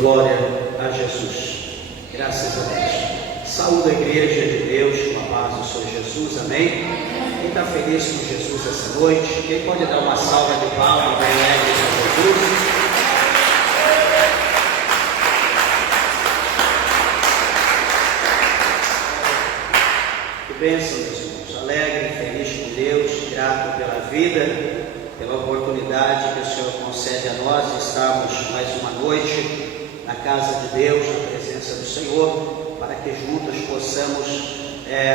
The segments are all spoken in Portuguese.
Glória a Jesus. Graças a Deus. Saúde a igreja de Deus com a paz do Senhor Jesus. Amém. Quem está feliz com Jesus essa noite? Quem pode dar uma salva de palmas bem alegre para Jesus? Que bênção, meus irmãos. Alegre, feliz com Deus, grato pela vida, pela oportunidade que o Senhor concede a nós de estarmos mais uma noite na casa de Deus, na presença do Senhor, para que juntos possamos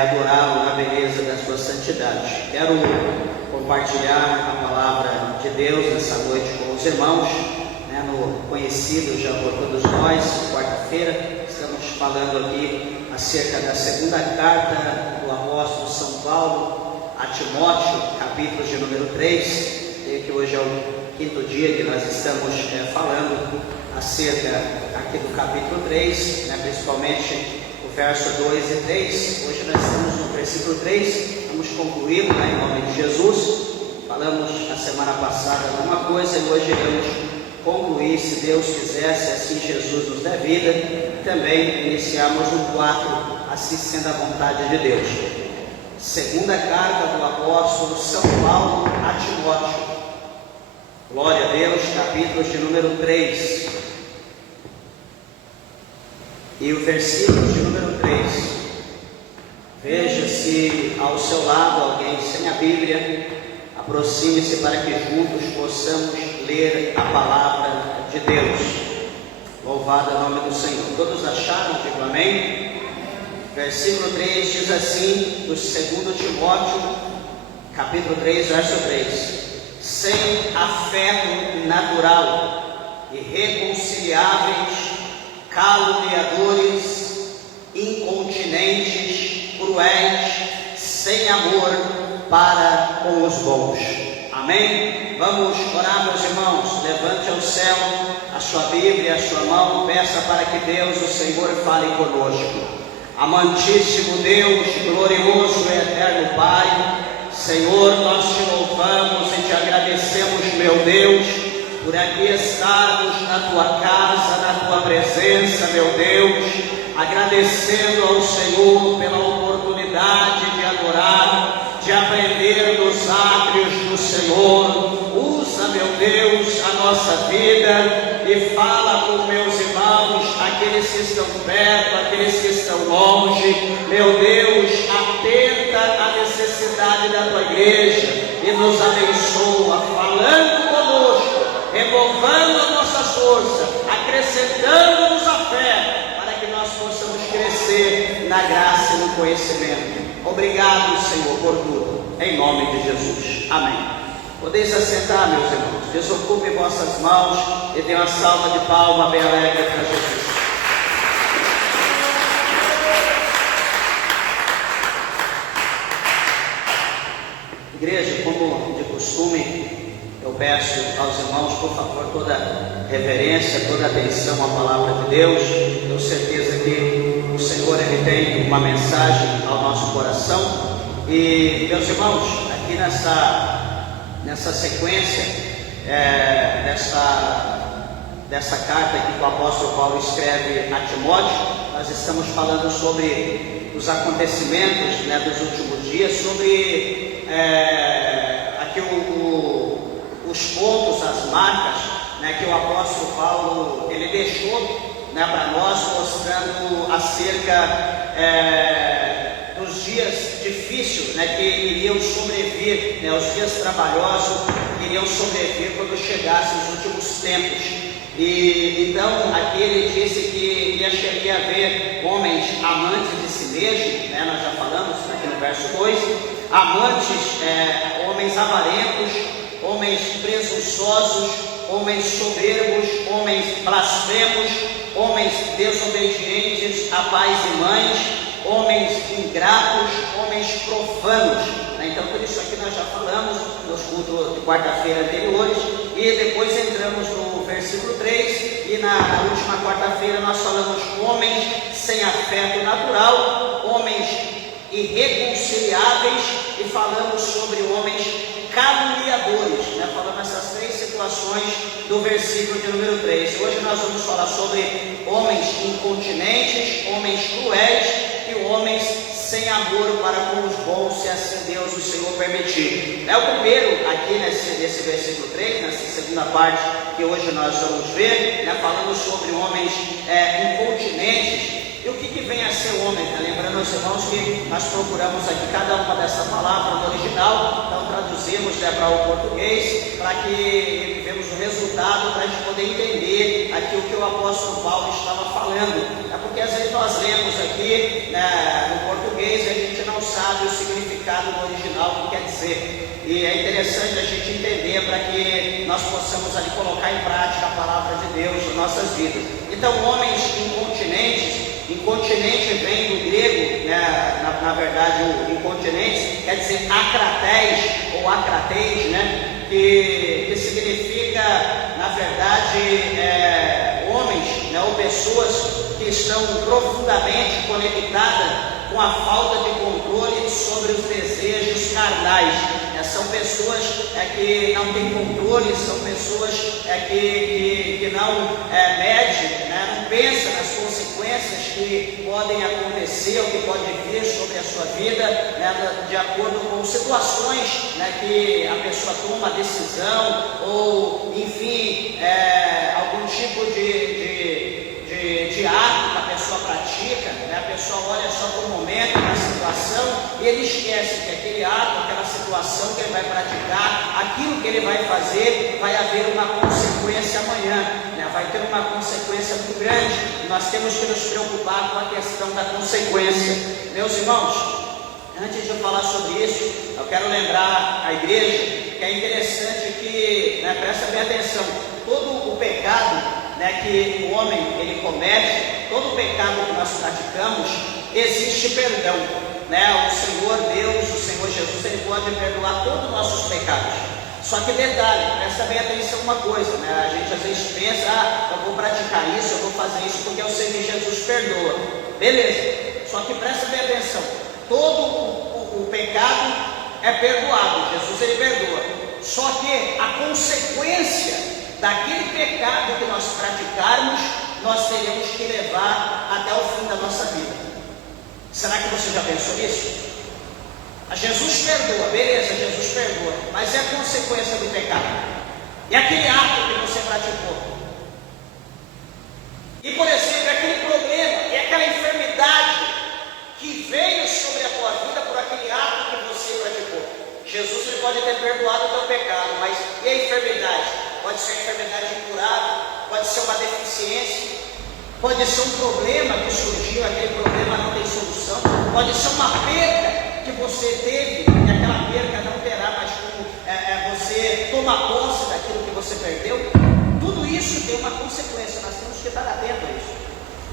adorá-lo na beleza da sua santidade. Quero compartilhar a palavra de Deus nessa noite com os irmãos, no conhecido já por todos nós, quarta-feira. Estamos falando aqui acerca da segunda carta do apóstolo São Paulo a Timóteo, capítulo de número 3, que hoje é o quinto dia que nós estamos falando acerca aqui do capítulo 3, principalmente o verso 2 e 3. Hoje nós estamos no versículo 3, vamos concluir em nome de Jesus. Falamos na semana passada alguma coisa e hoje iremos concluir, se Deus quiser, se assim Jesus nos der vida, e também iniciamos o 4, assim sendo a vontade de Deus. Segunda carta do apóstolo São Paulo a Timóteo. Glória a Deus, capítulo de número 3. E o versículo de número 3. Veja se ao seu lado alguém sem a Bíblia, aproxime-se para que juntos possamos ler a palavra de Deus. Louvado é o nome do Senhor. Todos acharam? Digo amém. Versículo 3 diz assim, do 2 Timóteo, capítulo 3, verso 3. Sem afeto natural, irreconciliáveis, caluniadores, incontinentes, cruéis, sem amor para com os bons. Amém? Vamos orar, meus irmãos. Levante ao céu a sua Bíblia, a sua mão, peça para que Deus, o Senhor, fale conosco. Amantíssimo Deus, glorioso e eterno Pai, Senhor, nós te louvamos e te agradecemos, meu Deus, por aqui estarmos na tua casa, na tua presença, meu Deus, agradecendo ao Senhor pela oportunidade de adorar, de aprender nos átrios do Senhor. Usa, meu Deus, a nossa vida e fala com meus irmãos, aqueles que estão perto, aqueles que estão longe. Meu Deus, atenta à necessidade da tua igreja e nos abençoa, falando conosco, renovando a nossa força, acrescentando-nos a fé, para que nós possamos crescer na graça e no conhecimento. Obrigado, Senhor, por tudo, em nome de Jesus. Amém. Podeis assentar, meus irmãos. Desocupe vossas mãos e dê uma salva de palma bem alegre para Jesus. Igreja, como de costume, eu peço aos irmãos, por favor, toda reverência, toda atenção à palavra de Deus. Tenho certeza que o Senhor, Ele tem uma mensagem ao nosso coração. E, meus irmãos, aqui nessa sequência dessa carta que o apóstolo Paulo escreve a Timóteo, nós estamos falando sobre os acontecimentos dos últimos dias, sobre aqui os pontos, as marcas que o apóstolo Paulo ele deixou para nós, mostrando acerca dos dias difíceis que iriam sobrevir, os dias trabalhosos que iriam sobrevir quando chegassem os últimos tempos. E então aqui ele disse que ia haver homens amantes de si mesmos, nós já falamos aqui no verso 2, amantes, homens avarentos, homens presunçosos, homens soberbos, homens blasfemos, homens desobedientes a pais e mães, homens ingratos, homens profanos. Então, por isso aqui nós já falamos nos cultos de quarta-feira anteriores, e depois entramos no versículo 3, e na última quarta-feira nós falamos homens sem afeto natural, homens irreconciliáveis, e falamos sobre homens caluniadores, né? Falando essas três situações do versículo de número 3. Hoje nós vamos falar sobre homens incontinentes, homens cruéis e homens sem amor para com os bons, se assim Deus, o Senhor, permitir. É o primeiro aqui nesse versículo 3, nessa segunda parte que hoje nós vamos ver, né? Falando sobre homens incontinentes. E o que vem a ser o homem? Tá? Lembrando aos irmãos que nós procuramos aqui cada uma dessa palavra no original, então traduzimos, né, para o português, para que vemos o resultado, para a gente poder entender aqui o que o apóstolo Paulo estava falando. É porque às vezes nós lemos aqui, né, no português e a gente não sabe o significado do original, o que quer dizer. E é interessante a gente entender para que nós possamos ali colocar em prática a palavra de Deus em nossas vidas. Então, homens incontinentes. Incontinente vem do grego, né, na verdade o incontinente quer dizer acratés ou acrateis, né, que significa na verdade homens, né, ou pessoas que estão profundamente conectadas com a falta de controle sobre os desejos carnais. São pessoas que não têm controle, são pessoas que não medem, né, não pensam nas consequências que podem acontecer, ou que podem vir sobre a sua vida, né, de acordo com situações, né, que a pessoa toma decisão, ou enfim, algum tipo de ato que a pessoa pratica, né? A pessoa olha só para o momento, na situação, e ele esquece que aquele ato, aquela situação que ele vai praticar, aquilo que ele vai fazer, vai haver uma consequência amanhã, né? Vai ter uma consequência muito grande, e nós temos que nos preocupar com a questão da consequência. Meus irmãos, antes de eu falar sobre isso, eu quero lembrar a igreja que é interessante que, né, presta bem atenção, todo o pecado, né, que o homem ele comete, todo o pecado que nós praticamos, existe perdão, né? O Senhor Deus, o Senhor Jesus, ele pode perdoar todos os nossos pecados. Só que detalhe, presta bem atenção uma coisa, né? A gente às vezes pensa, eu vou praticar isso, eu vou fazer isso porque eu sei que Jesus perdoa. Beleza, só que presta bem atenção, todo o pecado é perdoado, Jesus ele perdoa. Só que a consequência daquele pecado que nós praticarmos, nós teremos que levar até o fim da nossa vida. Será que você já pensou nisso? Jesus perdoa, beleza, Jesus perdoa, mas é a consequência do pecado. E aquele ato que você praticou. E, por exemplo, aquele problema, e aquela enfermidade que veio sobre a tua vida por aquele ato que você praticou. Jesus ele pode ter perdoado o teu pecado, mas e a enfermidade? Pode ser uma enfermidade incurável, pode ser uma deficiência, pode ser um problema que surgiu, aquele problema não tem solução, pode ser uma perda que você teve, e aquela perda não terá mais como você tomar posse daquilo que você perdeu. Tudo isso tem uma consequência, nós temos que estar atentos a isso.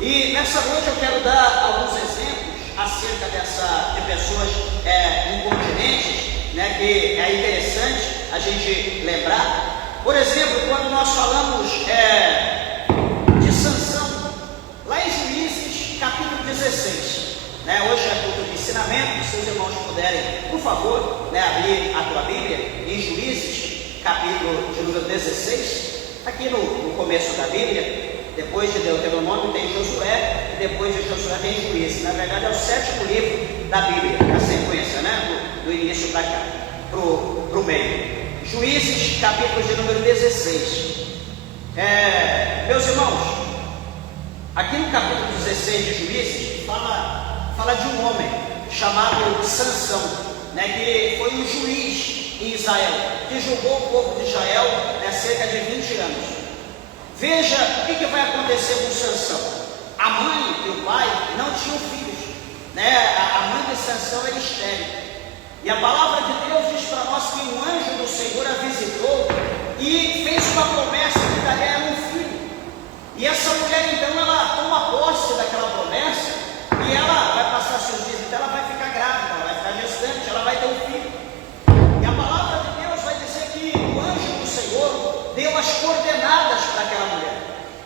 E nessa noite eu quero dar alguns exemplos acerca de pessoas incontinentes, né, que é interessante a gente lembrar. Por exemplo, quando nós falamos de Sansão, lá em Juízes, capítulo 16, né? Hoje é culto de ensinamento, se os irmãos puderem, por favor, né, abrir a tua Bíblia, em Juízes, capítulo de número 16, aqui no começo da Bíblia, depois de Deuteronômio tem Josué, e depois de Josué tem Juízes. Na verdade é o 7º livro da Bíblia, na sequência, né? Do início para cá, pro meio. Juízes, capítulo de número 16. Meus irmãos, aqui no capítulo 16 de Juízes, fala de um homem chamado Sansão, né, que foi um juiz em Israel, que julgou o povo de Israel, né, cerca de 20 anos. Veja o que vai acontecer com Sansão. A mãe e o pai não tinham filhos, né? A mãe de Sansão era estéril. E a palavra de Deus diz para nós que um anjo do Senhor a visitou e fez uma promessa que daria a ela um filho. E essa mulher então ela toma posse daquela promessa e ela vai passar seus dias, então ela vai ficar grávida, ela vai ficar gestante, ela vai ter um filho. E a palavra de Deus vai dizer que o anjo do Senhor deu as coordenadas para aquela mulher,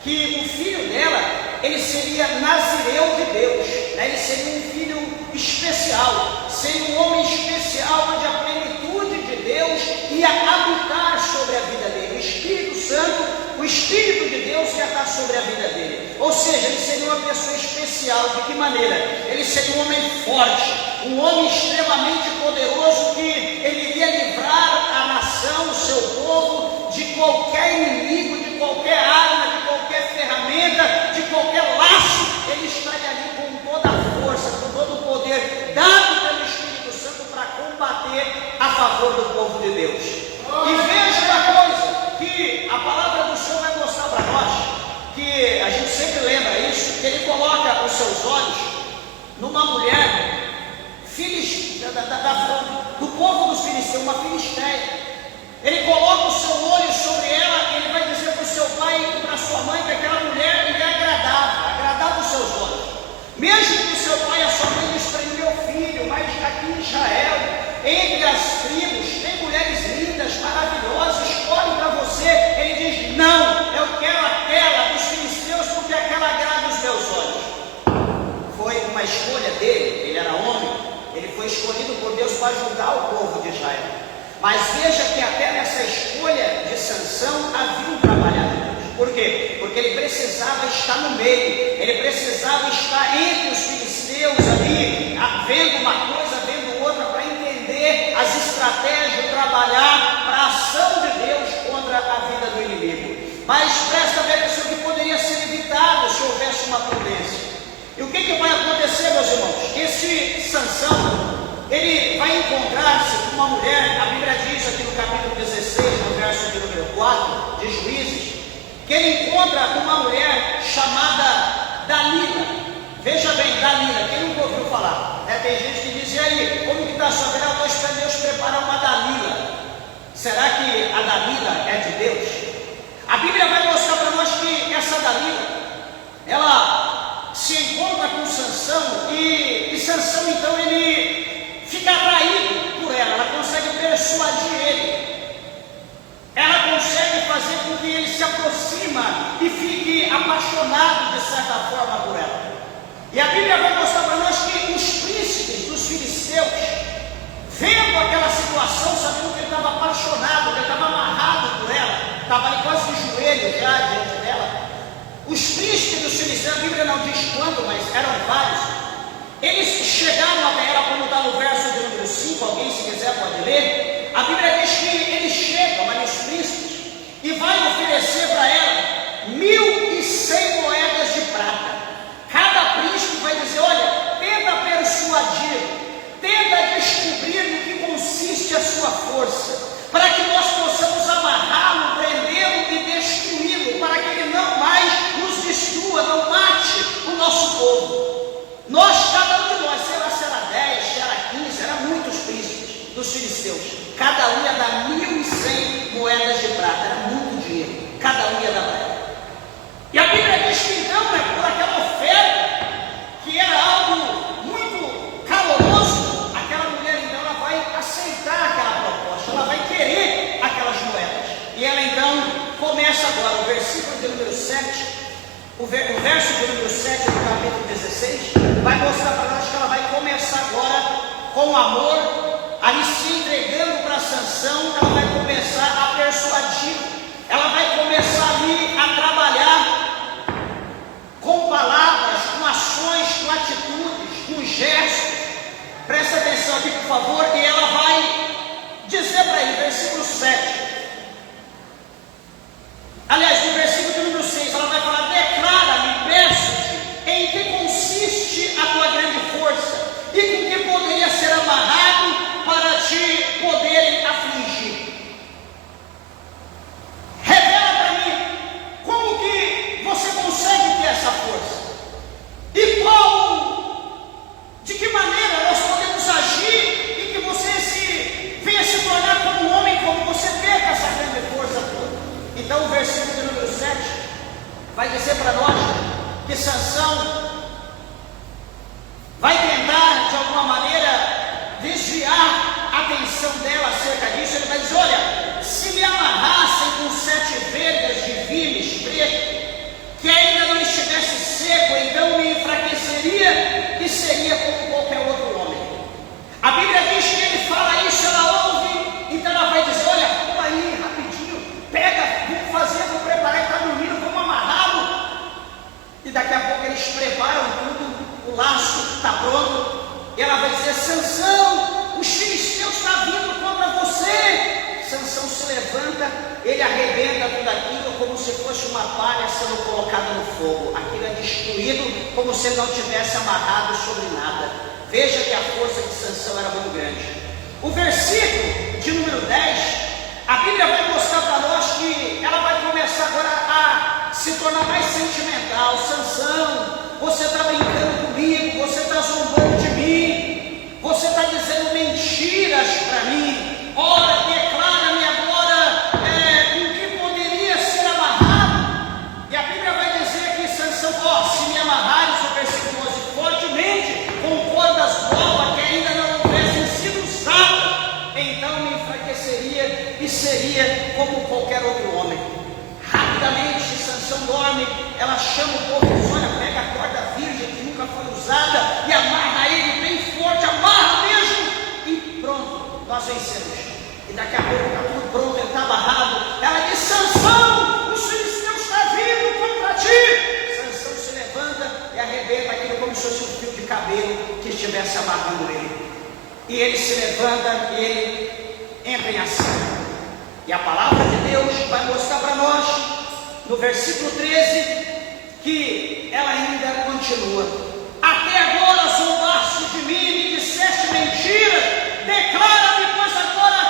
que o filho dela, ele seria nazireu de Deus, né? Ele seria um filho especial, seria um homem especial, onde a plenitude de Deus ia habitar sobre a vida dele. O Espírito Santo, o Espírito de Deus ia estar sobre a vida dele. Ou seja, ele seria uma pessoa especial. De que maneira? Ele seria um homem forte, um homem extremamente poderoso, que ele iria livrar a nação, o seu povo, de qualquer inimigo, de qualquer arma, de qualquer ferramenta, de qualquer laço. Ele estaria ali com toda a força, com todo o poder dado pelo Espírito Santo para combater a favor do povo de Deus. E veja uma coisa, que a palavra do Senhor vai mostrar para nós, que a gente sempre lembra isso, que ele coloca os seus olhos numa mulher do povo dos filisteus, uma filisteia. Ele coloca o seu olho sobre ela, e ele vai dizer para o seu pai e para a sua mãe que aquela mulher lhe agradava os seus olhos. Mesmo que o seu pai e a sua mãe dizem para ele: meu filho, mas aqui em Israel, entre as tribos, tem mulheres lindas, maravilosas, escolhe para você. Ele diz: não, eu quero aquela dos filisteus, porque aquela agrada os meus olhos. Foi uma escolha dele, ele era homem, ele foi escolhido por Deus para julgar o povo de Israel. Mas veja que até nessa escolha de Sansão havia um trabalhar de Deus. Por quê? Porque ele precisava estar no meio, ele precisava estar entre os filisteus ali, vendo uma coisa, vendo outra, para entender as estratégias, trabalhar para a ação de Deus contra a vida do inimigo. Mas presta atenção que poderia ser evitado se houvesse uma prudência. E o que vai acontecer, meus irmãos? Esse Sansão, ele vai encontrar-se com uma mulher. A Bíblia diz aqui no capítulo 16, no verso de número 4, de Juízes, que ele encontra uma mulher chamada Dalila. Veja bem, Dalila, quem nunca ouviu falar? Tem gente que diz: e aí, como que está a sua vida? Eu estou esperando Deus preparar uma Dalila. Será que a Dalila é de Deus? A Bíblia vai mostrar para nós que essa Dalila, ela se encontra com Sansão, e Sansão, então, ele fica atraído por ela consegue persuadir ele, ela consegue fazer com que ele se aproxima e fique apaixonado de certa forma por ela. E a Bíblia vai mostrar para nós que os príncipes dos filisteus, vendo aquela situação, sabendo que ele estava apaixonado, que ele estava amarrado por ela, estava ali quase de joelho já diante dela, os príncipes dos filisteus, a Bíblia não diz quando, mas eram vários, eles chegaram até ela, como está no verso de número 5, alguém se quiser pode ler. A Bíblia diz que eles chegam ali, os príncipes, e vai oferecer para ela 1.100 moedas de prata. Cada príncipe vai dizer: olha, tenta persuadir, tenta descobrir no que consiste a sua força, para que nós possamos amarrá-lo, prendê-lo e destruí-lo, para que ele não mais nos destrua, não mate o nosso povo. Nós, cada um de nós, sei lá se era 10, se era 15, eram muitos príncipes dos filisteus. Cada um ia dar 1.100 moedas de prata, era muito dinheiro. Cada um ia dar para ela. E a Bíblia diz que então, por aquela oferta, que era algo muito caloroso, aquela mulher então ela vai aceitar aquela proposta, ela vai querer aquelas moedas. E ela então começa agora, o versículo de número 7. O verso de número 7 do capítulo 16 vai mostrar para nós que ela vai começar agora com amor, ali se entregando para Sansão. Ela vai começar a persuadir, ela vai começar ali a trabalhar com palavras, com ações, com atitudes, com gestos. Presta atenção aqui, por favor, e ela vai dizer para ele, versículo 7. Aliás, no versículo de número 6, ela vai falar: declara-me, peço-te, em que consiste a tua grande força, e com que poderia ser amarrado para te poderem afligir. Revela para mim como que você consegue ter essa força, e de que maneira nós podemos agir, e que você venha se tornar como um homem, como você perca essa grande força toda. Então o versículo de número 7 vai dizer para nós que Sansão vai tentar de alguma maneira desviar a atenção dela acerca disso. Ele vai dizer: olha, se me amarrassem com 7 vergas de vimes preto, que ainda não estivesse seco, então me enfraqueceria e seria como qualquer outro homem. A Bíblia diz que ele fala isso, ela ouve, então ela vai eles preparam tudo, o laço está pronto. Ela vai dizer: Sansão, os filisteus estão vindo contra você. Sansão se levanta, ele arrebenta tudo aquilo como se fosse uma palha sendo colocada no fogo. Aquilo é destruído como se ele não tivesse amarrado sobre nada. Veja que a força de Sansão era muito grande. O versículo de número 10, a Bíblia vai mostrar para nós que ela vai começar agora a se tornar mais sentimental. Sansão, você está brincando comigo, você está zombando de mim, você está dizendo mentiras para mim. Ora, declara-me agora com que poderia ser amarrado. E a Bíblia vai dizer que Sansão, se me amarrares, o versículo 11, fortemente, com cordas novas que ainda não houvessem sido usadas, então me enfraqueceria e seria como qualquer outro homem. Rapidamente Sansão dorme, ela chama o povo e diz: olha, pega a corda virgem que nunca foi usada e amarra ele bem forte, amarra mesmo, e pronto, nós vencemos. E daqui a pouco está tudo pronto, ele está amarrado. Ela diz: Sansão, os filisteus estão vindo contra ti. Sansão se levanta e arrebenta aquilo como se fosse um fio de cabelo que estivesse amarrando ele. E ele se levanta e ele entra em ação. E a palavra de Deus vai mostrar para nós, no versículo 13, que ela ainda continua: até agora zombaste de mim e me disseste mentiras. Declara-me, pois agora,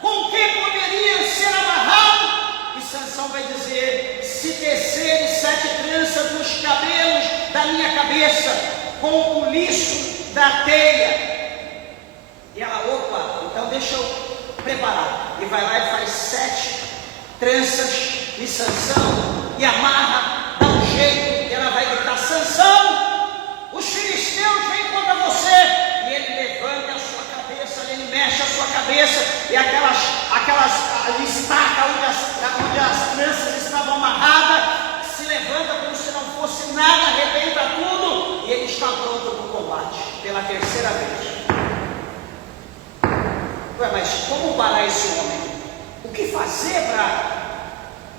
com que poderia ser amarrado? E Sansão vai dizer: se teceres 7 tranças nos cabelos da minha cabeça, com o liço da teia. E ela: opa, então deixa eu preparar. E vai lá e faz 7 tranças de Sansão e amarra, dá um jeito, e ela vai gritar: Sansão, os filisteus vêm contra você. E ele levanta a sua cabeça, ele mexe a sua cabeça, e aquelas estacas onde as tranças estavam amarradas se levanta como se não fosse nada, arrebenta tudo, e ele está pronto para o combate pela 3ª vez. Ué, mas como parar esse homem? O que fazer para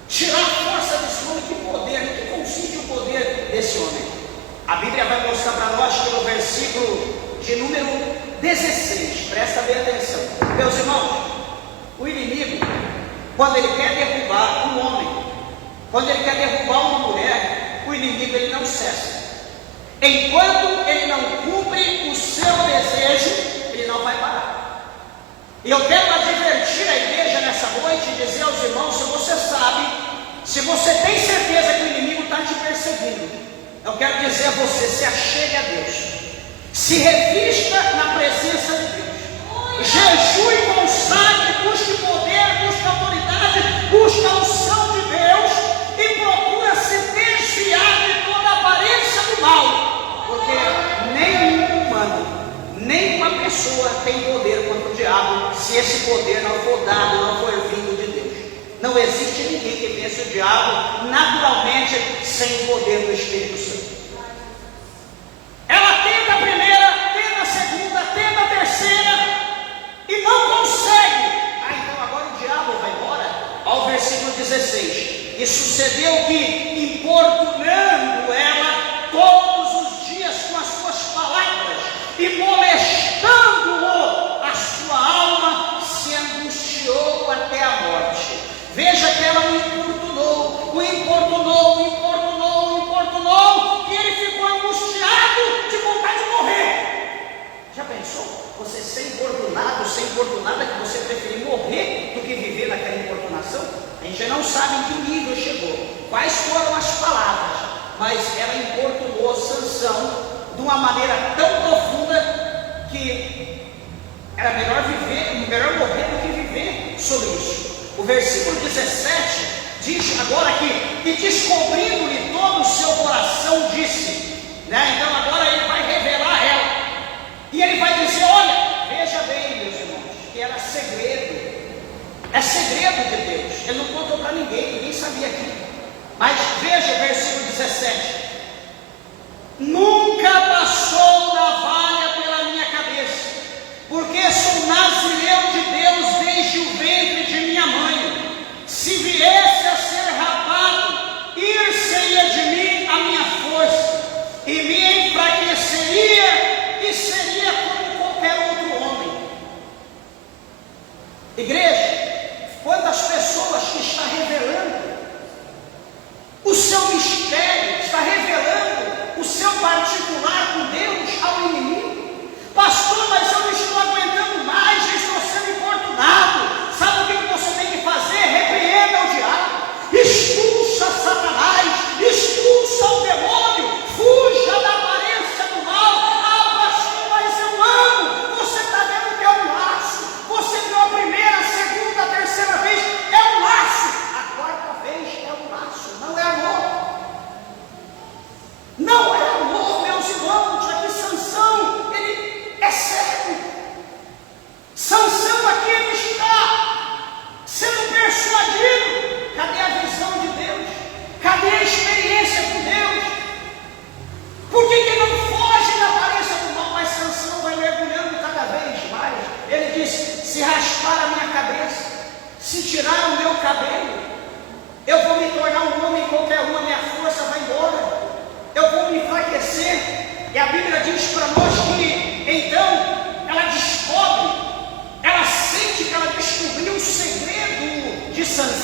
tirar a força desse homem? Que poder, que consiste o poder desse homem? A Bíblia vai mostrar para nós que no versículo de número 16, presta bem atenção, meus irmãos, o inimigo, quando ele quer derrubar um homem, quando ele quer derrubar uma mulher, o inimigo ele não cessa. Enquanto ele não cumpre o seu desejo, ele não vai parar. E eu quero advertir a igreja nessa noite e dizer aos irmãos: se você sabe, se você tem certeza que o inimigo está te perseguindo, eu quero dizer a você: se achegue a Deus, se revista na presença de Deus, jejue, consagre, busque poder, busque autoridade, busque a unção de Deus e procura se desviar de toda a aparência do mal, porque nenhum humano, nenhuma pessoa tem poder contra o diabo se esse poder não for dado, não for vindo de Deus. Não existe ninguém que vence o diabo naturalmente sem o poder do Espírito Santo. Ela tenta a primeira, tenta a segunda, tenta a terceira e não consegue. Então agora o diabo vai embora. Ao versículo 16: e sucedeu que, importunando ela todos os dias com as suas palavras e molestando-o, a sua alma se angustiou até a morte. Veja que ela o importunou, e ele ficou angustiado de vontade de morrer. Já pensou? Você ser importunada, que você preferir morrer do que viver naquela importunação? A gente não sabe em que nível chegou, quais foram as palavras, mas ela importunou Sansão de uma maneira tão profunda que era melhor morrer do que viver sobre isso. O versículo 17 diz agora que, e descobrindo-lhe todo o seu coração, disse, então agora ele vai revelar a ela, e ele vai dizer: olha, veja bem, meus irmãos, que era segredo, é segredo de Deus, ele não contou para ninguém sabia aquilo, mas veja o versículo 17: nunca passou navalha pela minha cabeça, porque sou nazireu de Deus desde o ventre de minha mãe. Se viesse a ser rapado, ir-se-ia de mim a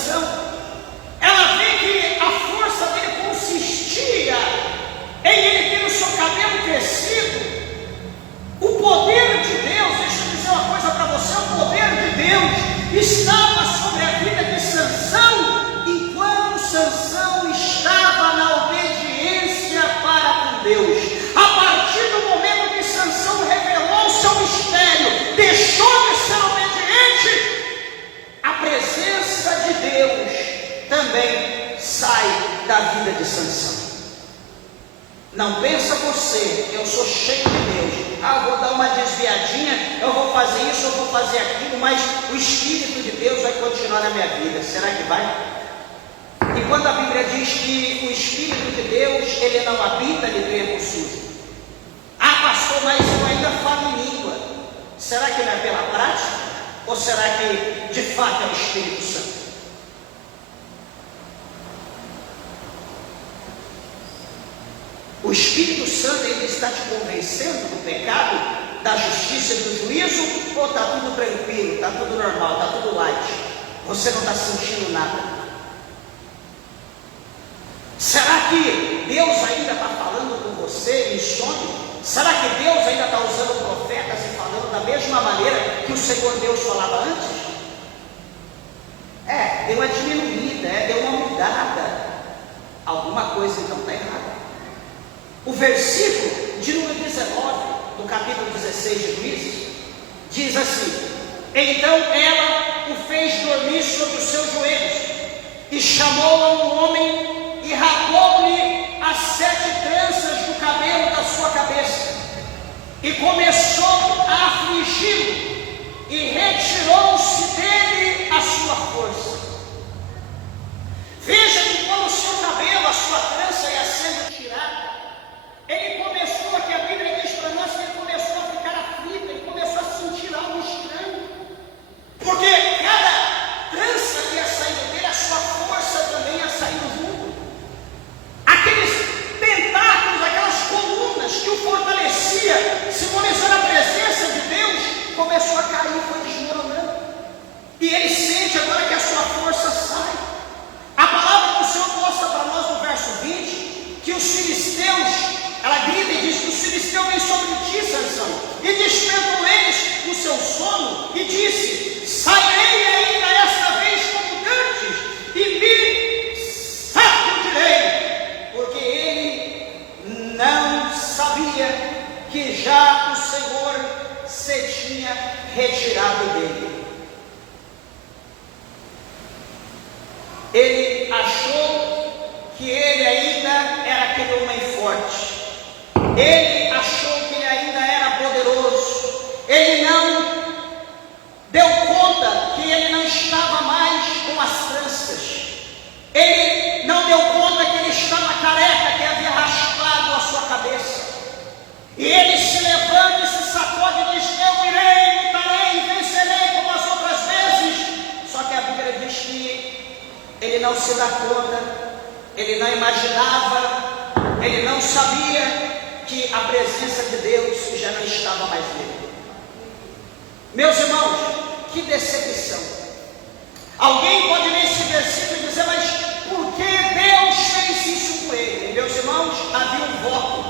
Sansão. Ela vê que a força dele consistia em ele ter o seu cabelo crescido. O poder de Deus, deixa eu dizer uma coisa para você, o poder de Deus estava sobre a vida de Sansão, enquanto Sansão estava na obediência para com Deus. A partir do momento que Sansão revelou o seu mistério, deixou de ser obediente, a presença de Deus também sai da vida de Sansão. Não pensa você, eu sou cheio de Deus, eu vou dar uma desviadinha, eu vou fazer isso, eu vou fazer aquilo, mas o Espírito de Deus vai continuar na minha vida. Será que vai? E quando a Bíblia diz que o Espírito de Deus, ele não habita em tempo sujo. Ah, pastor, mas eu ainda falo em língua. Será que não é pela prática? Ou será que de fato é o Espírito Santo? O Espírito Santo, ele está te convencendo do pecado, da justiça e do juízo? Ou está tudo tranquilo, está tudo normal, está tudo light? Você não está sentindo nada? Será que Deus ainda está falando com você em sonho? Será que Deus ainda está usando profetas e falando da mesma maneira que o Senhor Deus falava antes? Deu uma diminuída, deu uma mudada. Alguma coisa então está errada. O versículo de número 19, do capítulo 16 de Juízes, diz assim: então ela o fez dormir sobre os seus joelhos, e chamou a um homem, e rapou-lhe as 7 tranças do cabelo da sua cabeça, e começou a afligi-lo, e retirou-se dele a sua força. Veja que quando o seu cabelo, a sua trança ia sendo tirada, ele começou, aqui a Bíblia diz para nós que ele começou a ficar aflito, ele começou a sentir algo estranho, porque cada trança que ia saindo dele, a sua força também ia saindo junto. Aqueles tentáculos, aquelas colunas que o fortalecia, simbolizando a presença de Deus, começou a cair, foi desmoronando, e ele sente agora que a sua força sai. A palavra do Senhor mostra para nós no verso 20, que os filisteus, ela grita e diz que os filisteus vêm sobre ti, Sansão, e despertou eles no seu sono, e disse: sairei ainda esta vez como dantes, e me sacudirei, porque ele não sabia que já o Senhor se tinha retirado dele. Ele achou que ele ainda era aquele homem forte. Ele achou que ele ainda era poderoso. Ele não deu conta que ele não estava mais com as tranças. Ele não deu conta que ele estava careca, que havia raspado a sua cabeça. E ele se levanta e se sacode e diz: eu irei, lutarei e vencerei como as outras vezes. Só que a Bíblia diz que ele não se dá conta, ele não imaginava, ele não sabia que a presença de Deus já não estava mais nele. Meus irmãos, que decepção. Alguém pode ler esse versículo e dizer: mas por que Deus fez isso com ele? Meus irmãos, havia um voto,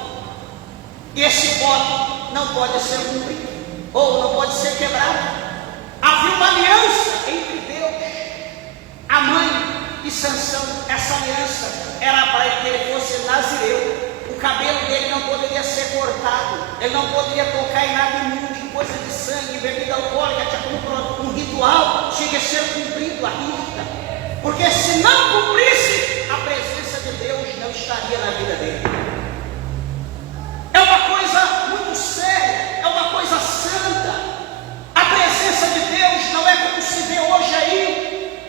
e esse voto não pode ser cumprido, ou não pode ser quebrado. Havia uma aliança entre Deus, a mãe e Sansão. Essa aliança era para que ele fosse nazireu. O cabelo dele não poderia ser cortado, ele não poderia tocar em nada imundo, em coisa de sangue, bebida alcoólica, tinha como um ritual, tinha que ser cumprido à risca, porque se não cumprisse, a presença de Deus não estaria na vida dele. É uma coisa muito séria, é uma coisa santa. A presença de Deus não é como se vê hoje aí.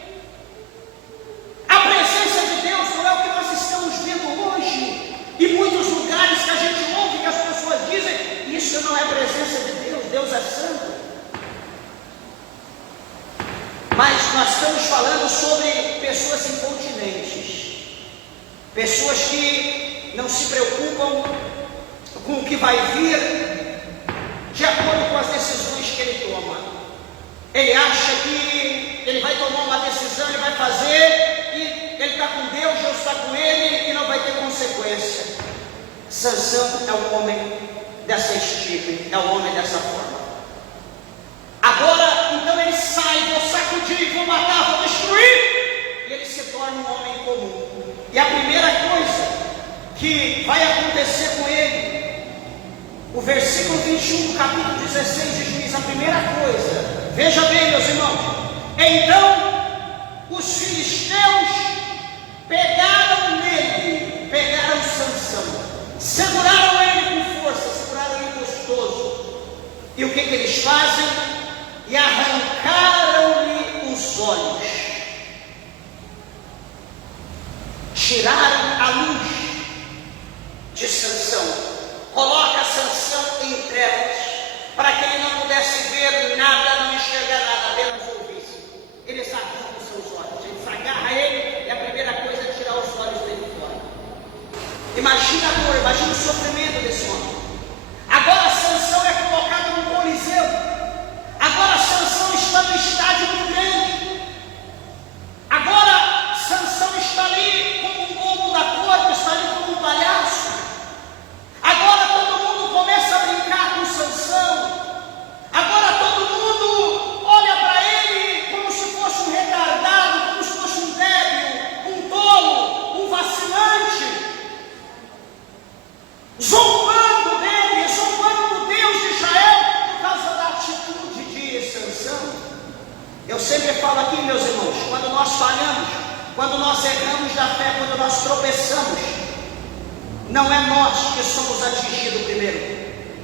A presença de Deus não é o que nós estamos vendo hoje. E muitos lugares que a gente ouve que as pessoas dizem: isso não é presença de Deus, Deus é santo. Mas nós estamos falando sobre pessoas incontinentes, pessoas que não se preocupam com o que vai vir de acordo com as decisões que ele toma. Ele acha que ele vai tomar uma decisão, ele vai fazer, e ele está com Deus, Deus está com ele, e não vai ter consequência. Sansão é um homem dessa estirpe, é um homem dessa forma. Agora, então ele sai, vou sacudir, vou matar, vou destruir, e ele se torna um homem comum. E a primeira coisa que vai acontecer com ele, o versículo 21 do capítulo 16 de Juízes, a primeira coisa, veja bem, meus irmãos, então os filisteus pegaram nele, pegaram Sansão, seguraram ele com força, seguraram ele gostoso, e o que eles fazem? E arrancaram-lhe os olhos, tiraram a luz de Sansão, coloca Sansão em trevas, para que ele não pudesse ver nada, não enxergar nada, apenas ouvisse. Eles arrancam os seus olhos, eles agarram ele, e a primeira coisa é tirar os olhos dele fora. Imagina a dor, imagina o sofrimento desse homem. Agora Sansão é colocado no Coliseu. Agora Sansão está no estádio do grande. Agora Sansão está ali como um bobo da corte, está ali como um palhaço. Agora todo mundo começa a brincar com Sansão. Agora todo mundo olha para ele como se fosse um retardado, como se fosse um débil, um tolo, um vacilante, zombando dele, zombando do Deus de Israel por causa da atitude de Sansão. Eu sempre falo aqui, meus irmãos, quando nós falhamos, quando nós erramos da fé, quando nós tropeçamos, não é nós que somos atingidos primeiro.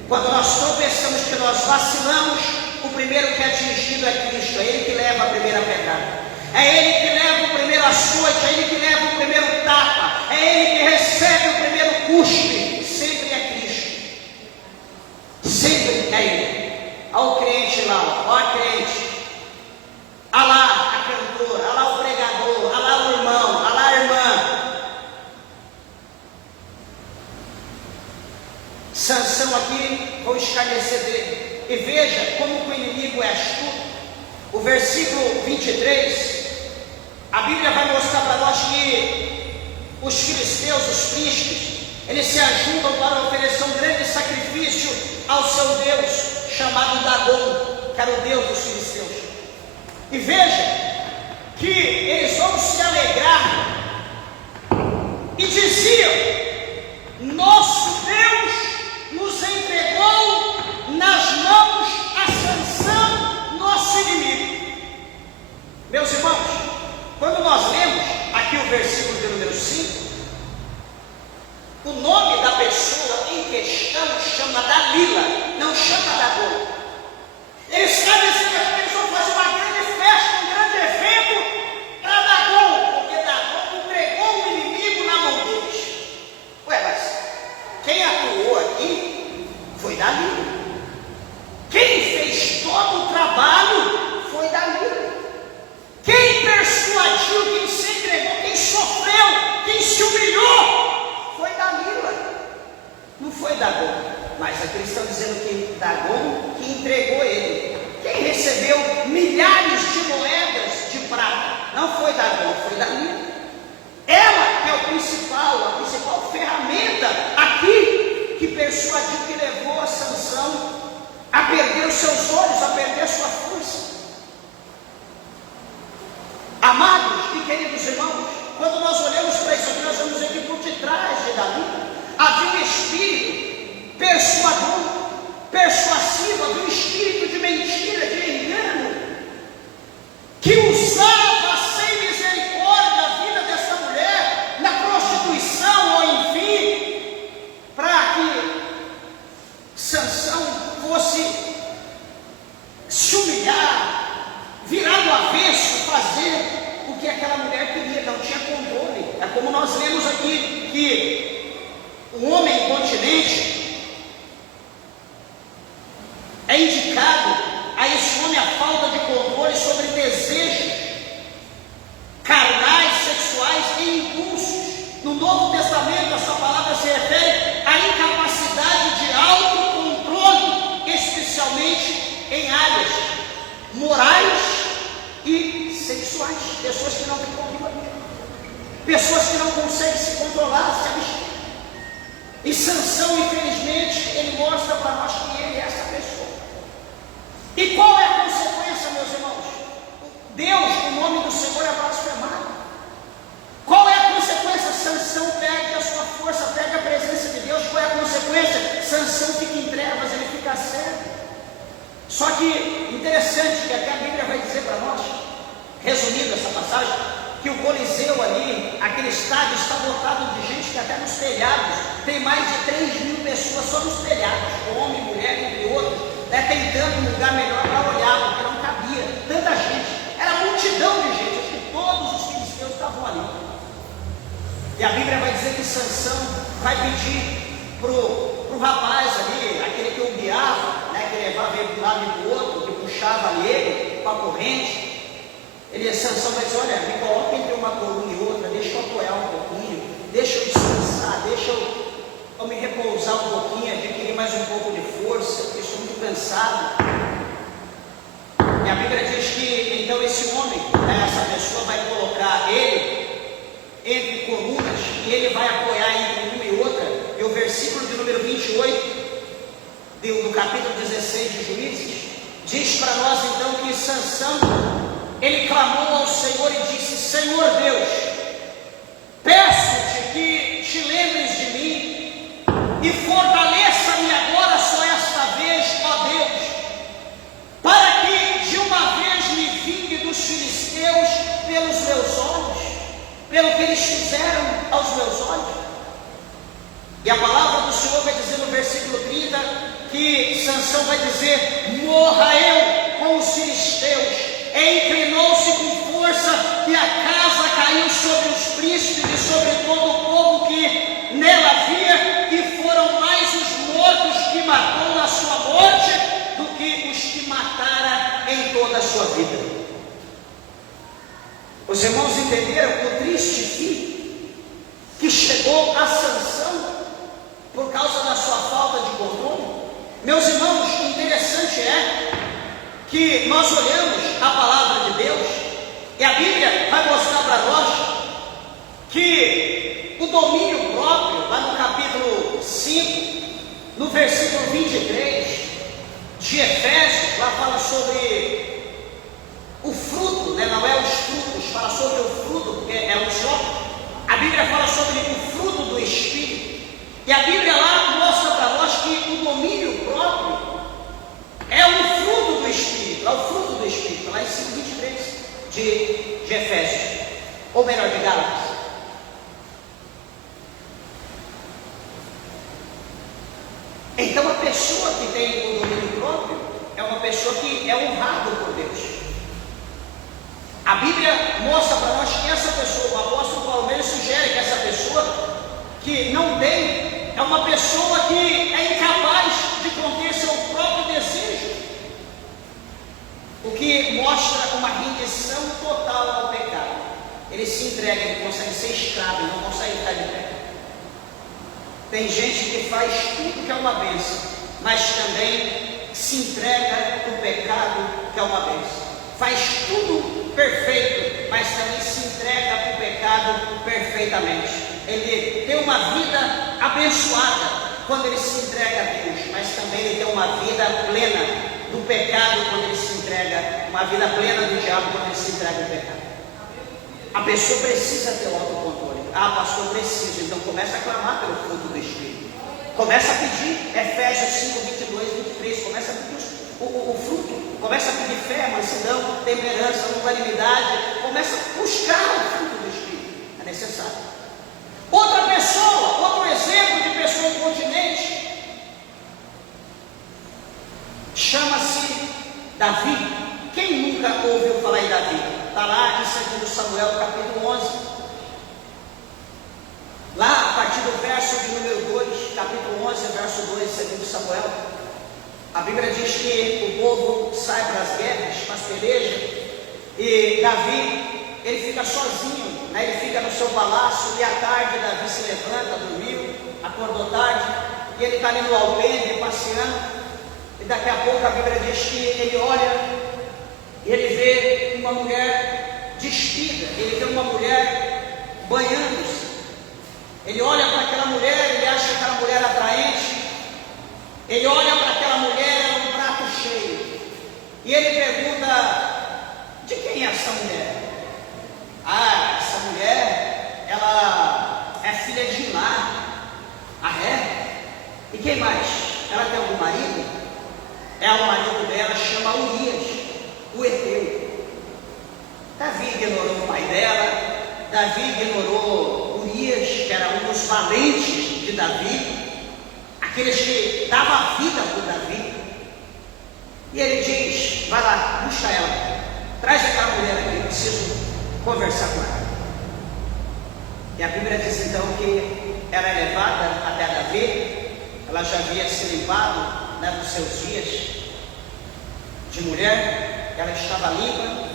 Quando nós tropeçamos, que nós vacilamos, o primeiro que é atingido é Cristo, é Ele que leva a primeira pedrada, é Ele que leva o primeiro açoite, é Ele que leva o primeiro tapa, é Ele que recebe o primeiro cuspe. Sempre é Cristo, sempre é Ele. Olha o crente lá, olha a crente, olha lá a cantora, olha lá o pregador, olha lá o irmão, olha lá a irmã. Sansão aqui, vou escarnecer dele. E veja como o inimigo é astuto. O versículo 23, a Bíblia vai mostrar para nós que os filisteus, os príncipes, eles se ajuntam para oferecer um grande sacrifício ao seu Deus, chamado Dagom, que era o Deus dos filisteus. E veja que eles vão se alegrar e diziam: nosso Deus nos entregou nas mãos a Sansão, nosso inimigo. Meus irmãos, quando nós lemos aqui o versículo de número 5, o nome da pessoa em questão chama Dalila, não chama Dagom. Eles sabem assim que eles vão fazer uma grande festa, um grande evento para Dagom, porque Dagom entregou o inimigo na mão deles. Ué, mas quem atuou aqui foi Dalila. Quem fez todo o trabalho foi Dalila. Quem persuadiu, quem se entregou, quem sofreu, quem se humilhou foi Dalila. Não foi Dagom. Mas aqui eles estão dizendo que Dagom que entregou ele. Quem recebeu milhares de moedas de prata não foi Dagom, foi Dalila. Ela que é a principal ferramenta aqui que persuadiu, que levou a Sansão a perder os seus olhos, a perder sua força. Amados e queridos irmãos, quando nós olhamos para isso aqui, nós vamos ver que por detrás de Dalila havia um espírito persuador, persuasivo, havia um espírito de mentira, de engano, que usava sem misericórdia a vida dessa mulher na prostituição, ou enfim, para que Sansão fosse se humilhar, virar do avesso, fazer o que aquela mulher queria, não tinha controle. É como nós lemos aqui que o homem incontinente é indicado a esse homem a falta de controle sobre desejos carnais, sexuais e impulsos. No Novo Testamento, essa palavra se refere à incapacidade de autocontrole, especialmente em áreas morais e pessoas que não têm controle, pessoas que não conseguem se controlar, se abster. E Sansão, infelizmente, ele mostra para nós que ele é essa pessoa. E qual é a consequência, meus irmãos? Deus, o nome do Senhor é blasfemado. Qual é a consequência? Sansão perde a sua força, perde a presença de Deus. Qual é a consequência? Sansão fica em trevas, ele fica cego. Só que, interessante, que até a Bíblia vai dizer para nós, resumindo essa passagem, que o Coliseu ali, aquele estádio está lotado de gente que até nos telhados, tem mais de 3.000 pessoas só nos telhados, homem, mulher, entre outros, tentando um lugar melhor para olhar, porque não cabia tanta gente, era multidão de gente, acho que todos os filisteus estavam ali. E a Bíblia vai dizer que Sansão vai pedir pro rapaz ali, aquele que o guiava, que levava ele de um lado e do outro, que puxava ali ele com a corrente. Sansão vai dizer: olha, me coloca entre uma coluna e outra, deixa eu apoiar um pouquinho, deixa eu descansar, deixa eu me repousar um pouquinho, adquirir mais um pouco de força, porque estou muito cansado. E a Bíblia diz que então esse homem, essa pessoa vai colocar ele entre colunas e ele vai apoiar entre uma e outra. E o versículo de número 28 do capítulo 16 de Juízes diz para nós então que Sansão, ele clamou ao Senhor e disse: Senhor Deus, peço-te que te lembres de mim e fortaleça-me agora só esta vez, ó Deus, para que de uma vez me vingue dos filisteus pelos meus olhos, pelo que eles fizeram aos meus olhos. E a palavra do Senhor vai dizer no versículo 30 que Sansão vai dizer: morra eu com os filisteus. E inclinou-se com força e a casa caiu sobre os príncipes e sobre todo o povo que nela havia, e foram mais os mortos que matou na sua morte do que os que matara em toda a sua vida. Os irmãos entenderam o triste fim que chegou a Sansão por causa da sua falta de controle? Meus irmãos, interessante é que nós olhamos a palavra de Deus e a Bíblia vai mostrar para nós que o domínio próprio, lá no capítulo 5, no versículo 23 de Efésios, lá fala sobre o fruto, não é os frutos, fala sobre o fruto, porque é um só. A Bíblia fala sobre o fruto do Espírito, e a Bíblia lá mostra para nós que o domínio próprio é o fruto do Espírito, é o fruto do Espírito, lá em 5:23 de Efésios, ou melhor, de Gálatas. Então a pessoa que tem o domínio próprio é uma pessoa que é honrada por Deus. A Bíblia mostra para nós que essa pessoa, o apóstolo Paulo mesmo sugere que essa pessoa que não tem, é uma pessoa que é incapaz de conter seu próprio desejo, o que mostra uma rendição total ao pecado. Ele se entrega, ele consegue ser escravo, ele não consegue ficar de pé. Tem gente que faz tudo que é uma bênção, mas também se entrega no pecado que é uma bênção. Faz tudo perfeito, mas também se entrega para o pecado perfeitamente. Ele tem uma vida abençoada quando ele se entrega a Deus, mas também ele tem uma vida plena do pecado quando ele se entrega, uma vida plena do diabo quando ele se entrega ao pecado. A pessoa precisa ter o autocontrole. Ah, pastor, preciso. Então começa a clamar pelo fruto do Espírito. Começa a pedir Efésios 5:22-23. Começa a pedir o fruto. Começa a pedir fé, mansidão, temperança, longanimidade. Começa a buscar o fruto do Espírito. É necessário. Outra pessoa, outro exemplo de pessoa incontinente, chama-se Davi. Quem nunca ouviu falar em Davi? Está lá em 2 Samuel capítulo 11. Lá a partir do verso de número 2, capítulo 11, verso 2 de 2 Samuel, a Bíblia diz que o povo sai para as guerras, para as pelejas, e Davi, ele fica sozinho, ele fica no seu palácio, e à tarde Davi se levanta, dormiu, acordou tarde, e ele está ali no alpendre, passeando, e daqui a pouco a Bíblia diz que ele olha, e ele vê uma mulher despida, ele vê uma mulher banhando-se, ele olha para aquela mulher, ele acha aquela mulher atraente, ele olha para aquela mulher, um prato cheio, e ele pergunta: de quem é essa mulher? Ah, essa mulher, ela é filha de Ilá. Ah, é? E quem mais? Ela tem algum marido? O marido dela chama Urias, o Heteu. Davi ignorou o pai dela, Davi ignorou Urias, que era um dos valentes de Davi, aqueles que davam a vida por Davi. E ele diz: vai lá, busca ela, traz aquela mulher aqui, eu preciso conversar com ela. E a Bíblia diz então que ela é levada até Davi. Ela já havia se limpado, né, dos seus dias de mulher, ela estava limpa,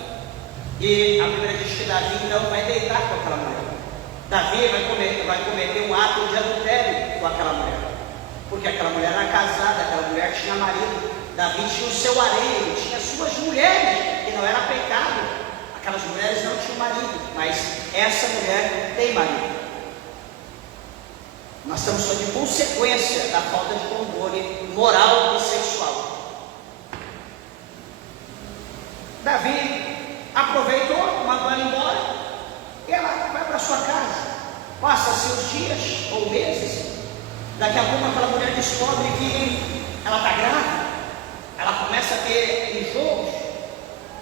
e a Bíblia diz que Davi então vai deitar com aquela mulher. Davi vai cometer um ato de adultério com aquela mulher, porque aquela mulher era casada, aquela mulher tinha marido. Davi tinha o seu harém, ele tinha suas mulheres, que não era pecado. Aquelas mulheres não tinham marido, mas essa mulher tem marido. Nós estamos falando de consequência da falta de controle moral e sexual. Davi aproveitou, mandou ela embora, e ela vai para sua casa, passa seus dias ou meses. Daqui a pouco aquela mulher descobre que ela está grávida, ela começa a ter enjoos,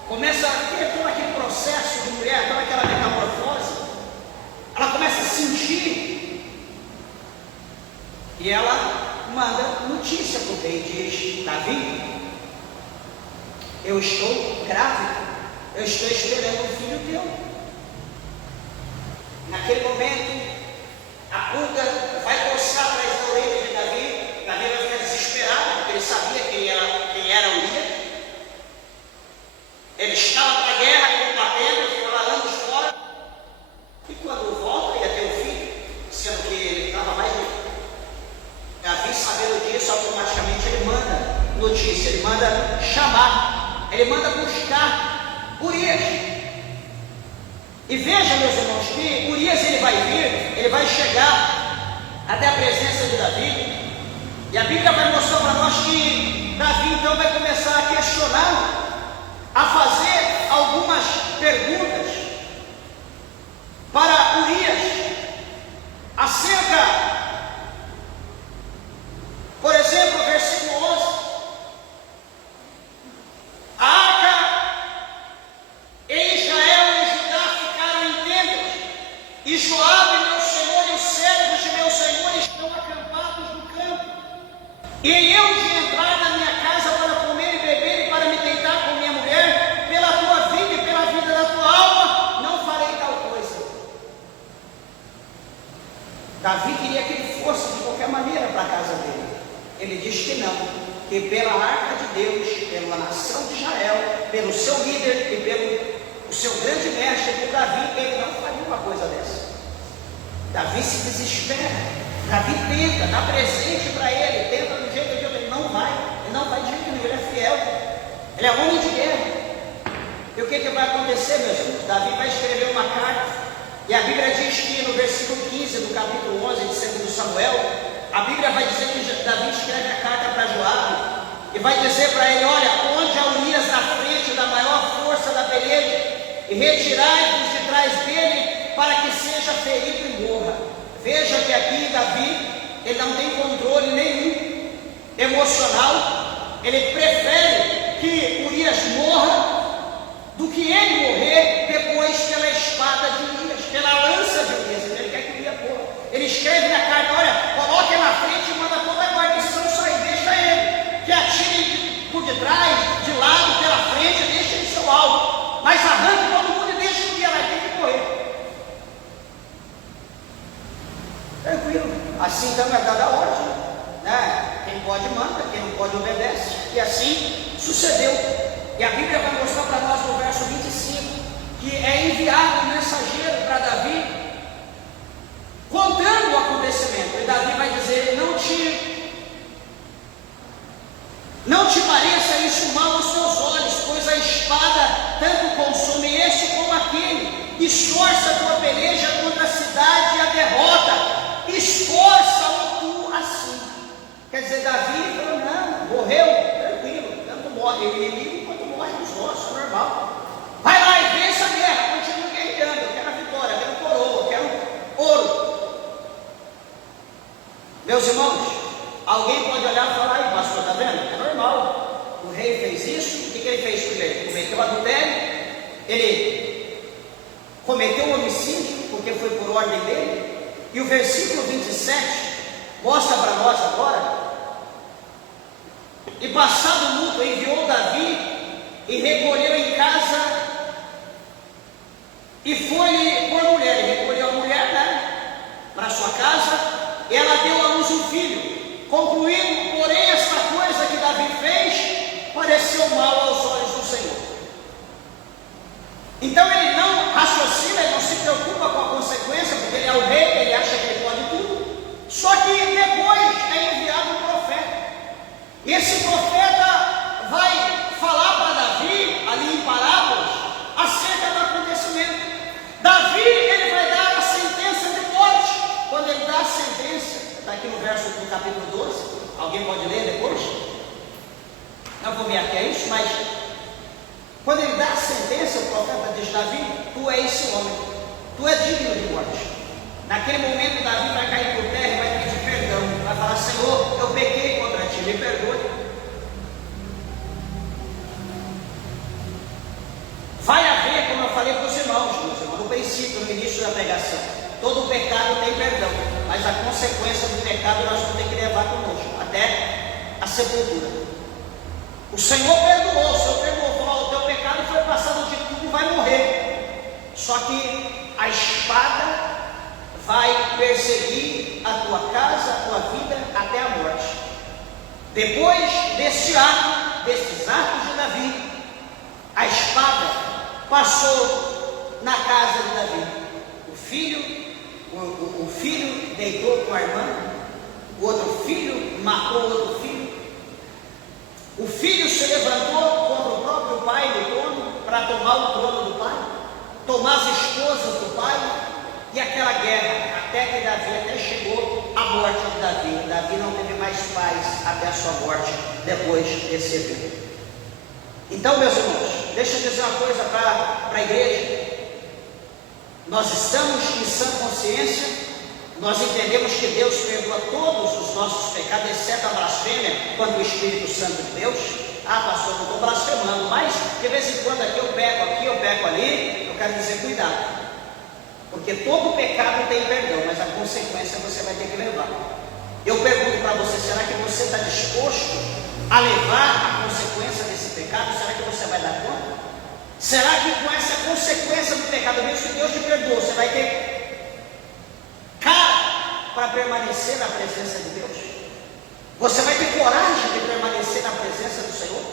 começa a ter todo aquele processo de mulher, toda aquela metamorfose, ela começa a sentir, e ela manda notícia para o rei, diz: Davi, eu estou grávida, eu estou esperando um filho teu. Naquele momento, a pulga vai coçar atrás da orelha de Davi. Davi vai ficar desesperado, porque ele sabia quem era Urias. Ele estava para a guerra, combatendo, ficava anos fora, e quando volta ia ter um filho, sendo que ele estava mais novo. Davi, sabendo disso, automaticamente ele manda notícia, ele manda chamar, ele manda buscar Urias. E veja, meus irmãos, que Urias ele vai vir, ele vai chegar até a presença de Davi, e a Bíblia vai mostrar para nós que Davi então vai começar a questioná-lo, a fazer algumas perguntas para Urias acerca, por exemplo, versículo 11: a arca em Israel e em Judá ficaram em tendas, e Joabe, meu senhor, e os servos de meu senhor estão acampados no campo, e eu de entrar na minha casa para comer e beber e para me deitar com minha mulher, pela tua vida e pela vida da tua alma, não farei tal coisa. Davi queria que ele fosse de qualquer maneira para a casa dele. Ele diz que não, que pela arca de Deus, pela nação de Israel, pelo seu líder e pelo o seu grande mestre, por Davi, ele não faria uma coisa dessa. Davi se desespera, Davi tenta, dá presente para ele, tenta do jeito que ele não vai de jeito nenhum, ele é fiel, ele é homem de guerra. E o que vai acontecer, meus irmãos? Davi vai escrever uma carta, e a Bíblia diz que no versículo 15 do capítulo 11 de 2 Samuel, a Bíblia vai dizer que Davi escreve a carta para Joabe, e vai dizer para ele: olha, onde há Urias na frente da maior força da peleja, e retirai-vos de trás dele, para que seja ferido e morra. Veja que aqui Davi, ele não tem controle nenhum emocional, ele prefere que Urias morra, do que ele morrer depois pela espada de Urias, pela lança de Urias. Ele quer que Urias morra. Ele escreve na carta: olha, coloque na frente e manda toda a guarnição sair, deixa ele, que atire por detrás, de lado, pela frente, deixa ele seu alvo, mas arranque todo mundo e deixa que ela tem que morrer. Tranquilo, assim então é dada a ordem, né? Quem pode manda, quem não pode obedece, e assim sucedeu. E a Bíblia vai mostrar para nós no verso 25 que é enviado um mensageiro para Davi, contando o acontecimento. E Davi vai dizer: não te pareça isso mal aos teus olhos, pois a espada tanto consome este como aquele aquele, esforça a tua peleja contra a cidade e a derrota, esforça-o tu assim. Quer dizer, Davi falou, não, morreu, tranquilo, tanto morre o inimigo quanto morre os nossos, é normal. Vai lá e vença a guerra, continua guerreando, eu quero a vitória, eu quero coroa, eu quero ouro. Meus irmãos, alguém pode olhar e falar, ai pastor, está vendo? É normal, o rei fez isso, o que ele fez com ele? Cometeu adultério, ele cometeu homicídio, porque foi por ordem dele, e o versículo 27 mostra para nós agora, e passado o luto enviou Davi, e recolheu em casa, e foi-lhe por mulher, ele recolheu a mulher, né, para sua casa, e ela deu à luz um filho, concluindo, porém, esta coisa que Davi fez, pareceu mal aos olhos do Senhor. Então ele não raciocina, ele não se preocupa com a consequência, porque ele é o rei, ele acha que ele pode tudo. Só que depois é enviado um profeta, e esse profeta vai falar para Davi, ali em parábolas, acerca do acontecimento. Davi, ele vai dar a sentença de morte. Quando ele dá a sentença, está aqui no verso do capítulo 12, alguém pode ler depois? Não vou me ater a isso, mas quando ele dá a sentença, o profeta diz, Davi, tu és esse homem, tu és digno de morte. Naquele momento, Davi vai cair por terra e vai pedir perdão, vai falar, Senhor, eu pequei contra ti, me perdoe. Vai haver, como eu falei para os irmãos, meus irmãos, no princípio, no início da pregação, todo pecado tem perdão, mas a consequência do pecado nós vamos ter que levar conosco, até a sepultura. O Senhor perdoou, o Senhor perdoou, falou, o teu pecado foi passado de tudo, vai morrer. Só que a espada vai perseguir a tua casa, a tua vida, até a morte. Depois desse ato, desses atos de Davi, a espada passou na casa de Davi. O filho deitou com a irmã, o outro filho matou o outro filho. O filho se levantou contra o próprio pai do trono, para tomar o trono do pai, tomar as esposas do pai, e aquela guerra, até que Davi até chegou à morte de Davi. Davi não teve mais paz até a sua morte, depois desse evento. Então, meus irmãos, deixa eu dizer uma coisa para a igreja. Nós estamos em sã consciência, nós entendemos que Deus perdoa todos os nossos pecados, exceto a blasfêmia, quando o Espírito Santo de Deus, pastor, não estou blasfemando, mas de vez em quando aqui, eu peco ali, eu quero dizer, cuidado, porque todo pecado tem perdão, mas a consequência você vai ter que levar. Eu pergunto para você, será que você está disposto a levar a consequência desse pecado? Será que você vai dar conta? Será que com essa consequência do pecado, mesmo que Deus te perdoe, você vai ter cara para permanecer na presença de Deus? Você vai ter coragem de permanecer na presença do Senhor?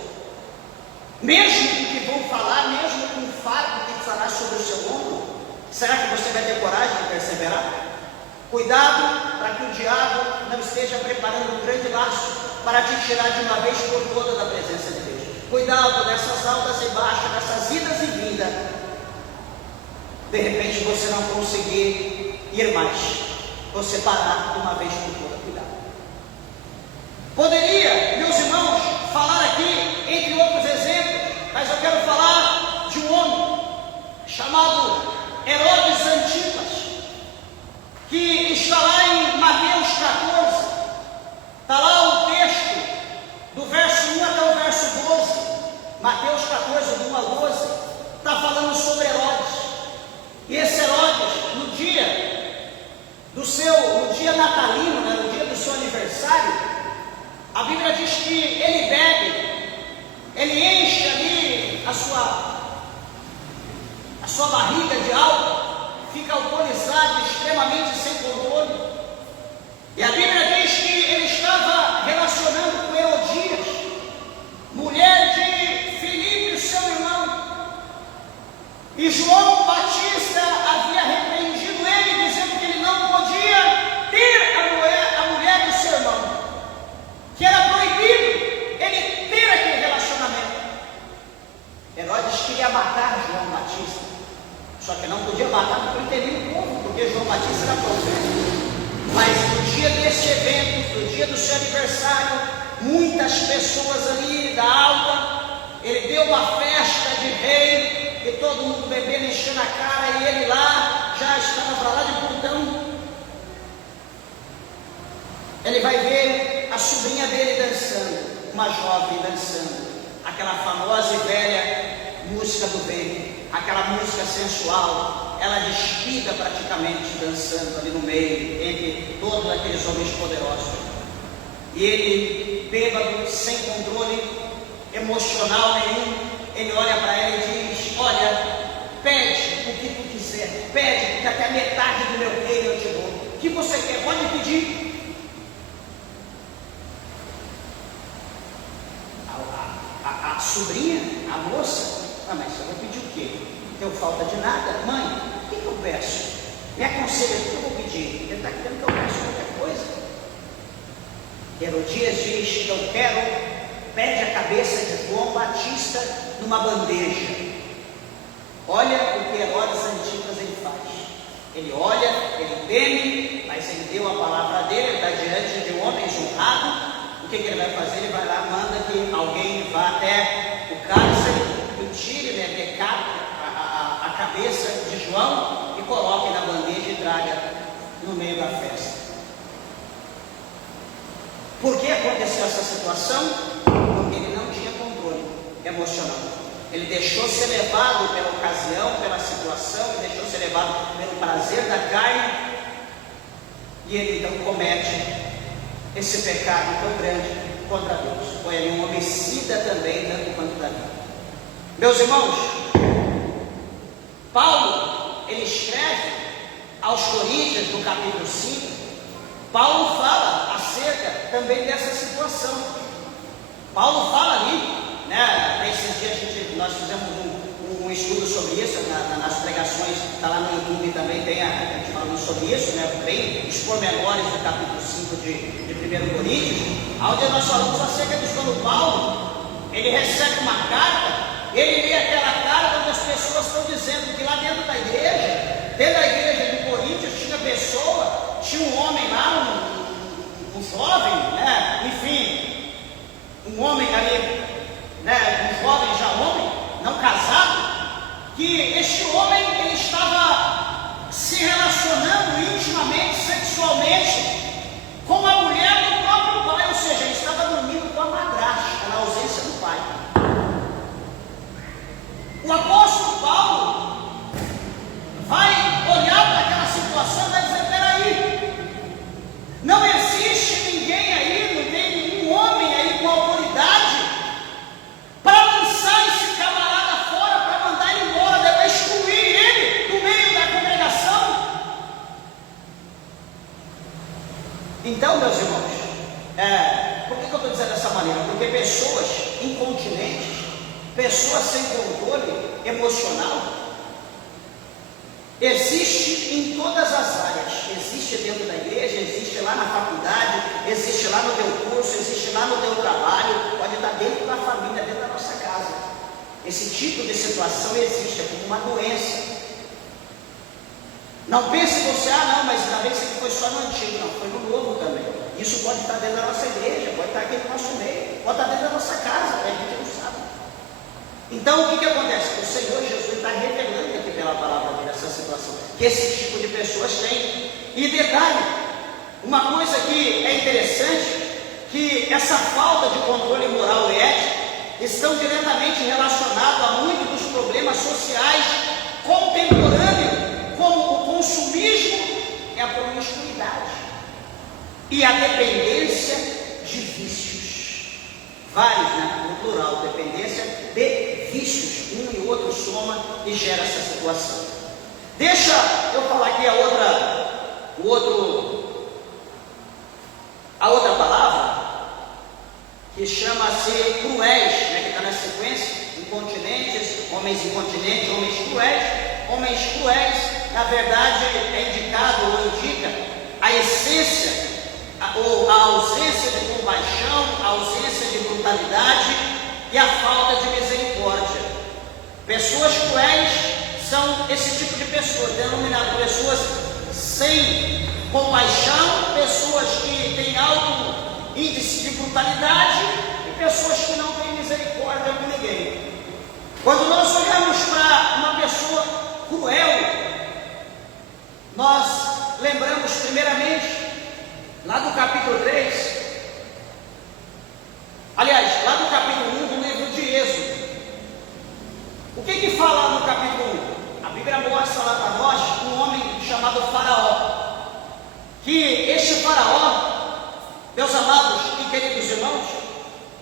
Mesmo com o que vão falar, mesmo com o fardo que fará sobre o seu ombro, será que você vai ter coragem de perseverar? Cuidado para que o diabo não esteja preparando um grande laço para te tirar de uma vez por toda da presença de Deus. Cuidado nessas altas e baixas, nessas idas e vindas. De repente você não conseguir ir mais, você parar de uma vez por toda. Cuidado. Poderia, meus irmãos, falar aqui entre outros exemplos, mas eu quero falar de um homem chamado Herodes Antipas, que está lá em Mateus 14, está lá o texto do verso 1 até o verso 12, Mateus 14, do 1 a 12, está falando sobre Herodes. E esse Herodes, no dia natalino, né, no dia do seu aniversário, a Bíblia diz que ele bebe, ele enche ali a sua barriga de álcool, fica alcoolizado, extremamente sem controle. E a Bíblia diz que ele estava relacionando com Herodias, mulher de Filipe, seu irmão. E João Batista havia repreendido ele, dizendo que ele não podia ter a mulher do seu irmão, que era proibido ele ter aquele relacionamento. Herodes queria matar João Batista. dia do seu aniversário, muitas pessoas ali da alta, ele deu uma festa de rei, e todo mundo bebendo, enchendo a cara, e ele lá, já estava para lá de Plutão. Ele vai ver a sobrinha dele dançando, uma jovem dançando, aquela famosa e velha música do bem, aquela música sensual, ela despida praticamente dançando ali no meio, entre todos aqueles homens poderosos. E ele, bêbado, sem controle emocional nenhum, ele olha para ela e diz: olha, pede o que tu quiser, pede, porque até metade do meu reino eu te dou. O que você quer? Pode pedir. A sobrinha, a moça: mas eu vou pedir o quê? Não tenho falta de nada. Mãe, o que eu peço? Me aconselha, o que eu vou pedir? Ele está querendo que eu peça qualquer coisa. Herodias diz: eu quero, pede a cabeça de João Batista numa bandeja. Olha o que Herodes Antipas ele faz. Ele olha, ele teme, mas ele deu a palavra dele, ele está diante de homens honrados. O que ele vai fazer? Ele vai lá, manda que alguém vá até o cárcere e tire, a cabeça de João e coloque na bandeja e traga no meio da festa. Por que aconteceu essa situação? Porque ele não tinha controle emocional. Ele deixou ser levado pela ocasião, pela situação, ele deixou ser levado pelo prazer da carne, e ele então comete esse pecado tão grande contra Deus. Foi ali um homicida também, tanto quanto Davi. Meus irmãos, Paulo, ele escreve aos Coríntios, no capítulo 5, Paulo fala acerca também dessa situação. Paulo fala ali, nesses dias nós fizemos um estudo sobre isso, nas pregações, está lá no YouTube também, a gente falando sobre isso, bem os pormenores do capítulo 5 de 1 Coríntios, onde nós falamos acerca de quando Paulo, ele recebe uma carta, ele lê aquela carta onde as pessoas estão dizendo que lá dentro da igreja de Coríntios tinha pessoa, tinha um homem lá, um jovem, enfim, um homem ali, um jovem já homem, não casado, que este homem ele estava se relacionando intimamente, sexualmente com a mulher do próprio pai, ou seja, ele estava dormindo com a madrasta na ausência do pai. O apóstolo Paulo vai olhar para aquela situação e vai dizer: peraí, não existe ninguém aí, não tem nenhum homem aí com autoridade para lançar esse camarada fora, para mandar ele embora, para excluir ele do meio da congregação. Então, meus irmãos, por que eu estou dizendo dessa maneira? Porque pessoas incontinentes, pessoas sem controle emocional, existe em todas as áreas. Existe dentro da igreja, existe lá na faculdade, existe lá no teu curso, existe lá no teu trabalho, pode estar dentro da família, dentro da nossa casa. Esse tipo de situação existe, é como uma doença. Não pense você: não, mas ainda bem que isso aqui foi só no antigo. Não, foi no novo também. Isso pode estar dentro da nossa igreja, pode estar aqui no nosso meio, pode estar dentro da nossa casa, a gente não sabe. Então o que acontece? O Senhor Jesus está revelando aqui pela palavra dele essa situação, que esse tipo de pessoas têm. E detalhe, uma coisa que é interessante, que essa falta de controle moral e ético estão diretamente relacionados a muitos dos problemas sociais contemporâneos, como o consumismo e a promiscuidade e a dependência de vícios. Vários, no plural, dependência de vícios. Um e outro soma e gera essa situação. Deixa eu falar aqui a outra palavra, que chama-se cruéis, que está na sequência: incontinentes, homens incontinentes, homens cruéis. Homens cruéis, na verdade, é indicado ou indica a essência, ou a ausência de compaixão, a ausência de brutalidade e a falta de misericórdia. Pessoas cruéis são esse tipo de pessoas, denominado pessoas sem compaixão, pessoas que têm índice de brutalidade e pessoas que não têm misericórdia com ninguém. Quando nós olhamos para uma pessoa cruel, nós lembramos primeiramente, lá do capítulo 3, aliás, lá do capítulo 1 do livro de Êxodo. O que fala no capítulo 1? A Bíblia mostra lá para nós um homem chamado Faraó. Que este Faraó, meus amados e queridos irmãos,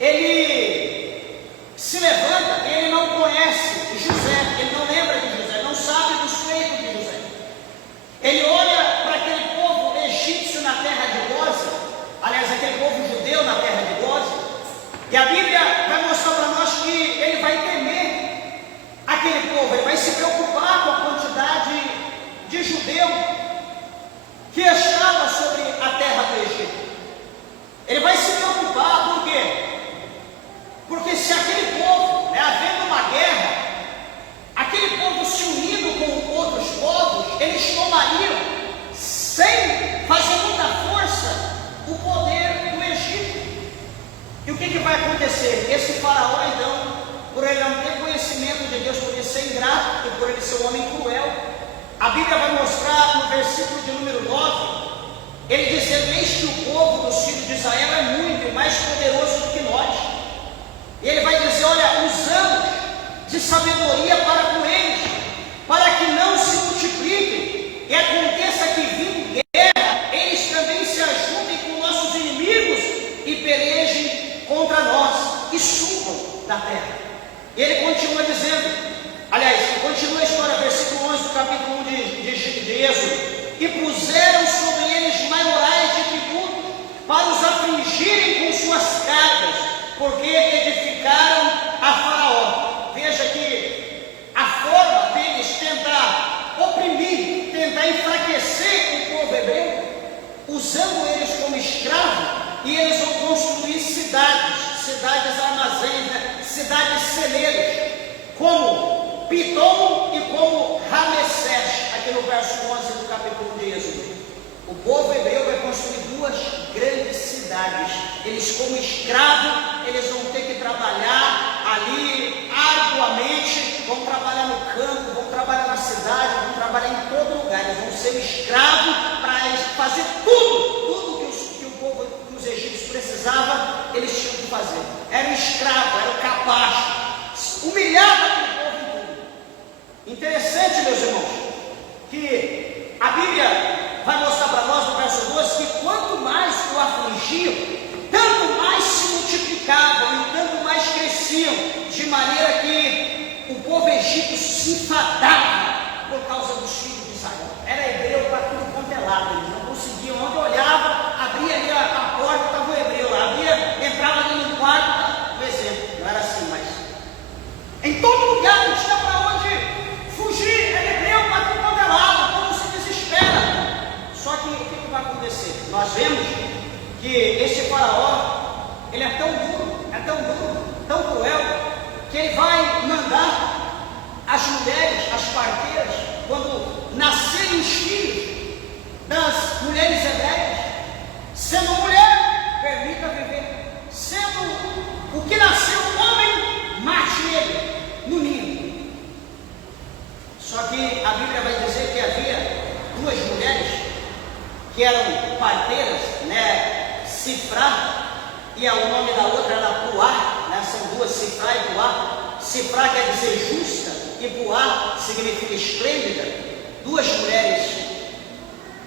ele se levanta e ele não conhece José, ele não lembra de José, não sabe dos feitos de José. Ele olha para aquele povo egípcio na terra de Gósen, aliás, aquele povo judeu na terra de Gósen, e a Bíblia vai mostrar para nós que ele vai temer aquele povo, ele vai se preocupar com a quantidade de judeu que estava sobre a terra do Egito. Ele vai se preocupar, por quê? Porque se aquele povo, havendo uma guerra, aquele povo se unindo com outros povos, eles tomariam, sem fazer muita força, o poder do Egito. E o que vai acontecer? Esse faraó, então, por ele não ter conhecimento de Deus, por ele ser ingrato e por ele ser um homem cruel, a Bíblia vai mostrar no versículo de número 9, ele dizendo: eis que o povo dos filhos de Israel é muito e mais poderoso do que nós. E ele vai dizer: olha, usamos de sabedoria para com eles, para que não se multipliquem e aconteça que, vindo guerra, eles também se ajuntem com nossos inimigos e pelejem contra nós e subam da terra. E ele continua dizendo, aliás, continua a história, versículo 11 do capítulo 1 de Êxodo: e puseram sobre eles maiorais de tributo para os afligirem com suas cargas, porque edificaram a Faraó. Veja que a forma deles tentar oprimir, tentar enfraquecer o povo hebreu, usando eles como escravos, e eles vão construir cidades armazéns, cidades celeiros, como Pitom e como Ramessés, aqui no verso 11 do capítulo 1 de Êxodo. O povo hebreu vai construir duas grandes cidades. Eles, como escravos, eles vão ter que trabalhar ali arduamente, vão trabalhar no campo, vão trabalhar na cidade, vão trabalhar em todo lugar. Eles vão ser escravos para fazer tudo que o povo, que os egípcios precisavam, eles tinham que fazer. Era o escravo, era o capaz, humilhava aquele povo em tudo. Interessante, meus irmãos, que a Bíblia vai mostrar para nós no verso 12 que quanto mais o afligiam, tanto mais se multiplicavam e tanto mais cresciam, de maneira que o povo egípcio se enfadava por causa dos filhos de Israel. Era hebreu para tudo quanto é lado, eles não conseguiam. Onde olhava, abria ali a porta, estava o hebreu lá, entrava ali no quarto, por exemplo, não era assim, mas em todo lugar não tinha para onde fugir, era hebreu para tudo quanto é lado, o povo se desespera. Só que o que vai acontecer? Nós vemos que este faraó, ele é tão duro, tão cruel, que ele vai mandar as mulheres, as parteiras, quando nascerem os filhos das mulheres hebreias, sendo mulher, permita viver, sendo o que nasceu homem, mate ele no ninho. Só que a Bíblia vai dizer que havia duas mulheres que eram parteiras, Sifrá, e o nome da outra era Puá, são duas, Sifrá e Puá. Sifrá quer dizer justa e Puá significa esplêndida. Duas mulheres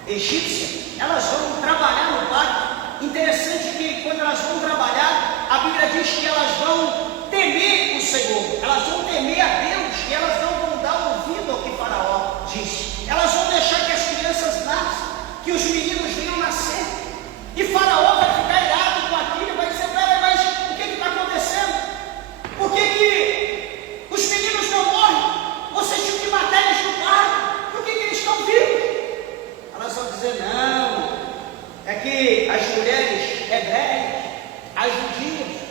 egípcias, elas vão trabalhar no parto. Interessante que quando elas vão trabalhar, a Bíblia diz que elas vão temer o Senhor, elas vão temer a Deus, e elas não vão dar ouvido ao que Faraó diz. Elas vão deixar que as crianças nasçam, que os meninos venham nascer, e Faraó vai ficar irado com aquilo e vai dizer: peraí, mas o que está acontecendo? Por que os meninos não morrem? Vocês tinham que matar eles no parto, por que eles estão vivos? Elas vão dizer: não, é que as mulheres hebreias, as judias,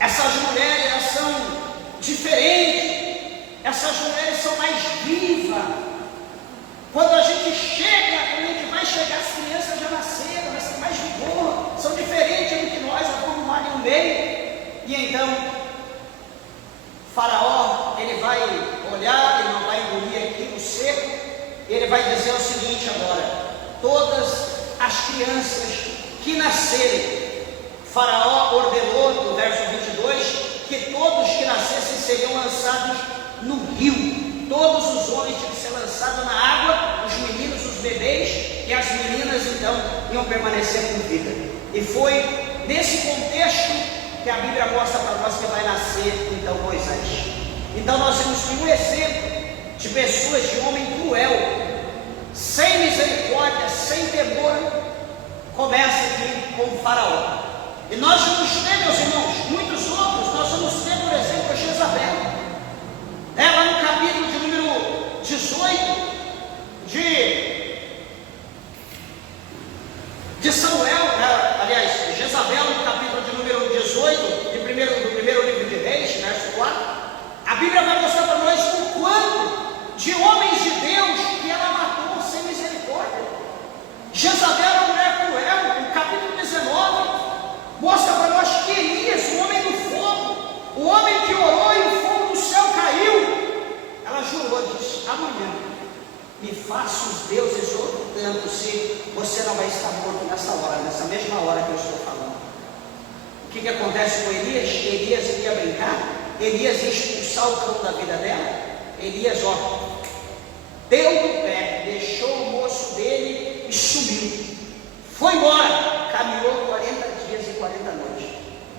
essas mulheres, elas são diferentes, essas mulheres são mais vivas. Quando a gente vai chegar, as crianças já nasceram, vai ser mais vigor. E então, Faraó, ele vai olhar, ele não vai engolir aquilo seco, ele vai dizer o seguinte agora: todas as crianças que nascerem, Faraó ordenou, no verso 22, que todos que nascessem seriam lançados no rio. Todos os homens tinham que ser lançados na água, os meninos, os bebês, e as meninas então iam permanecer com vida. E foi nesse contexto que a Bíblia mostra para nós que vai nascer então Moisés. Então nós temos um exemplo de pessoas, de homem cruel, sem misericórdia, sem temor. Começa aqui com o Faraó. E nós vamos ter, meus irmãos, muitos outros. Nós vamos ter, por exemplo, a Jezabel. Lá no capítulo de número 18 de Samuel, aliás, Jezabel, no capítulo de número 18 do primeiro livro de Reis, verso 4, a Bíblia vai mostrar para nós o quanto de homens de Deus que ela matou sem misericórdia. Jezabel é uma mulher cruel. No capítulo 19 mostra para nós que Elias, o homem do fogo, o homem que orou e o fogo do céu caiu, ela jurou, disse: amanhã me faça os deuses outro tanto, se você não vai estar morto nessa hora, nessa mesma hora que eu estou falando. O que acontece com Elias? Elias ia brincar, Elias ia expulsar o cão da vida dela. Elias, deu no pé, deixou o moço dele e sumiu. Foi embora, caminhou 40 dias e 40 noites.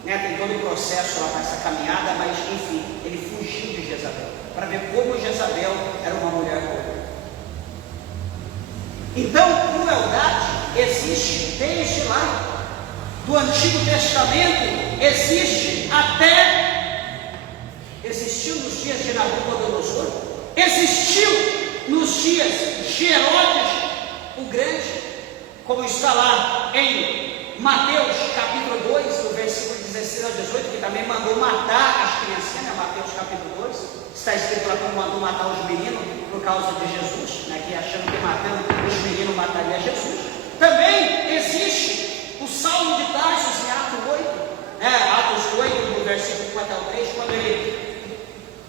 Tem todo o processo lá para essa caminhada, mas enfim, ele fugiu de Jezabel, para ver como Jezabel era uma mulher cruel. Então, crueldade existe desde lá, do Antigo Testamento, existiu nos dias de Nabucodonosor, existiu nos dias de Herodes o Grande, como está lá em Mateus capítulo 2, do versículo 16 ao 18, que também mandou matar as criancinhas, Mateus capítulo 2, está escrito lá como mandou matar os meninos por causa de Jesus, que achando que matando os meninos mataria Jesus. Também existe o Saulo de Tarso em Atos 8, do versículo 4 ao 3, quando ele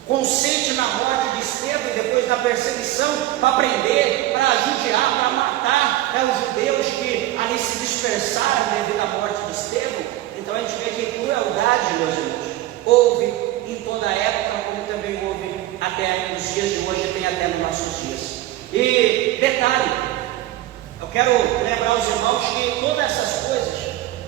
consente na morte de Estevão e depois da perseguição para prender, para judiar, para matar os judeus que ali se dispersaram devido à morte de Estevão. Então a gente vê que crueldade, meus irmãos, houve em toda a época, como também houve até nos dias de hoje, tem até nos nossos dias. E detalhe, eu quero lembrar os irmãos que todas essas coisas,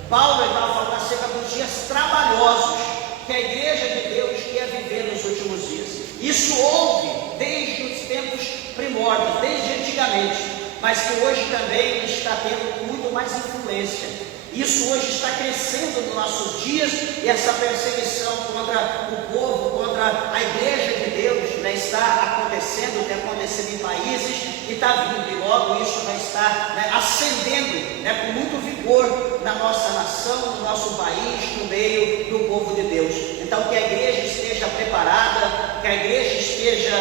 Paulo estava falando acerca dos dias trabalhosos que a igreja de Deus ia viver nos últimos dias. Isso houve desde os tempos primórdios, desde antigamente, mas que hoje também está tendo muito mais influência. Isso hoje está crescendo nos nossos dias, e essa perseguição contra o povo, contra a igreja de Deus, está acontecendo, tem acontecido em países, e está vindo, e logo isso vai estar ascendendo com muito vigor na nossa nação, no nosso país, no meio do povo de Deus. Então que a igreja esteja preparada, que a igreja esteja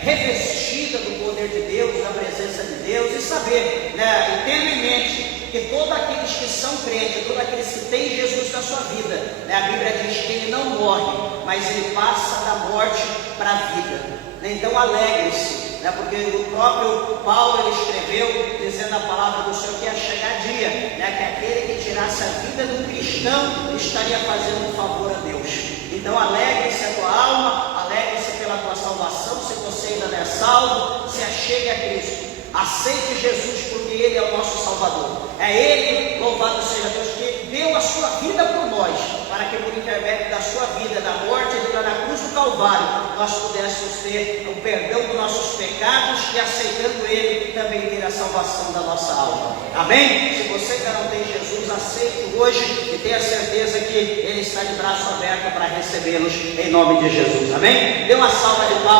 revestida do poder de Deus, da presença de Deus, e saber, e tendo em mente que todos aqueles que são crentes, todos aqueles que têm Jesus na sua vida, a Bíblia diz que ele não morre, mas ele passa da morte para a vida. Então alegre-se, porque o próprio Paulo ele escreveu dizendo a palavra do Senhor que ia chegar dia, que aquele que tirasse a vida do cristão estaria fazendo um favor a Deus. Então alegre-se a tua alma, alegre-se pela tua salvação, se você ainda não é salvo, se achegue a Cristo. Aceite Jesus, porque Ele é o nosso Salvador. É Ele, louvado seja Deus, que deu a sua vida por nós, para que por intermédio da sua vida, da morte dele na cruz do Calvário, nós pudéssemos ter o perdão dos nossos pecados e, aceitando Ele, também ter a salvação da nossa alma. Amém? Se você ainda não tem Jesus, aceite hoje e tenha certeza que Ele está de braço aberto para recebê-los em nome de Jesus. Amém? Dê uma salva de palmas.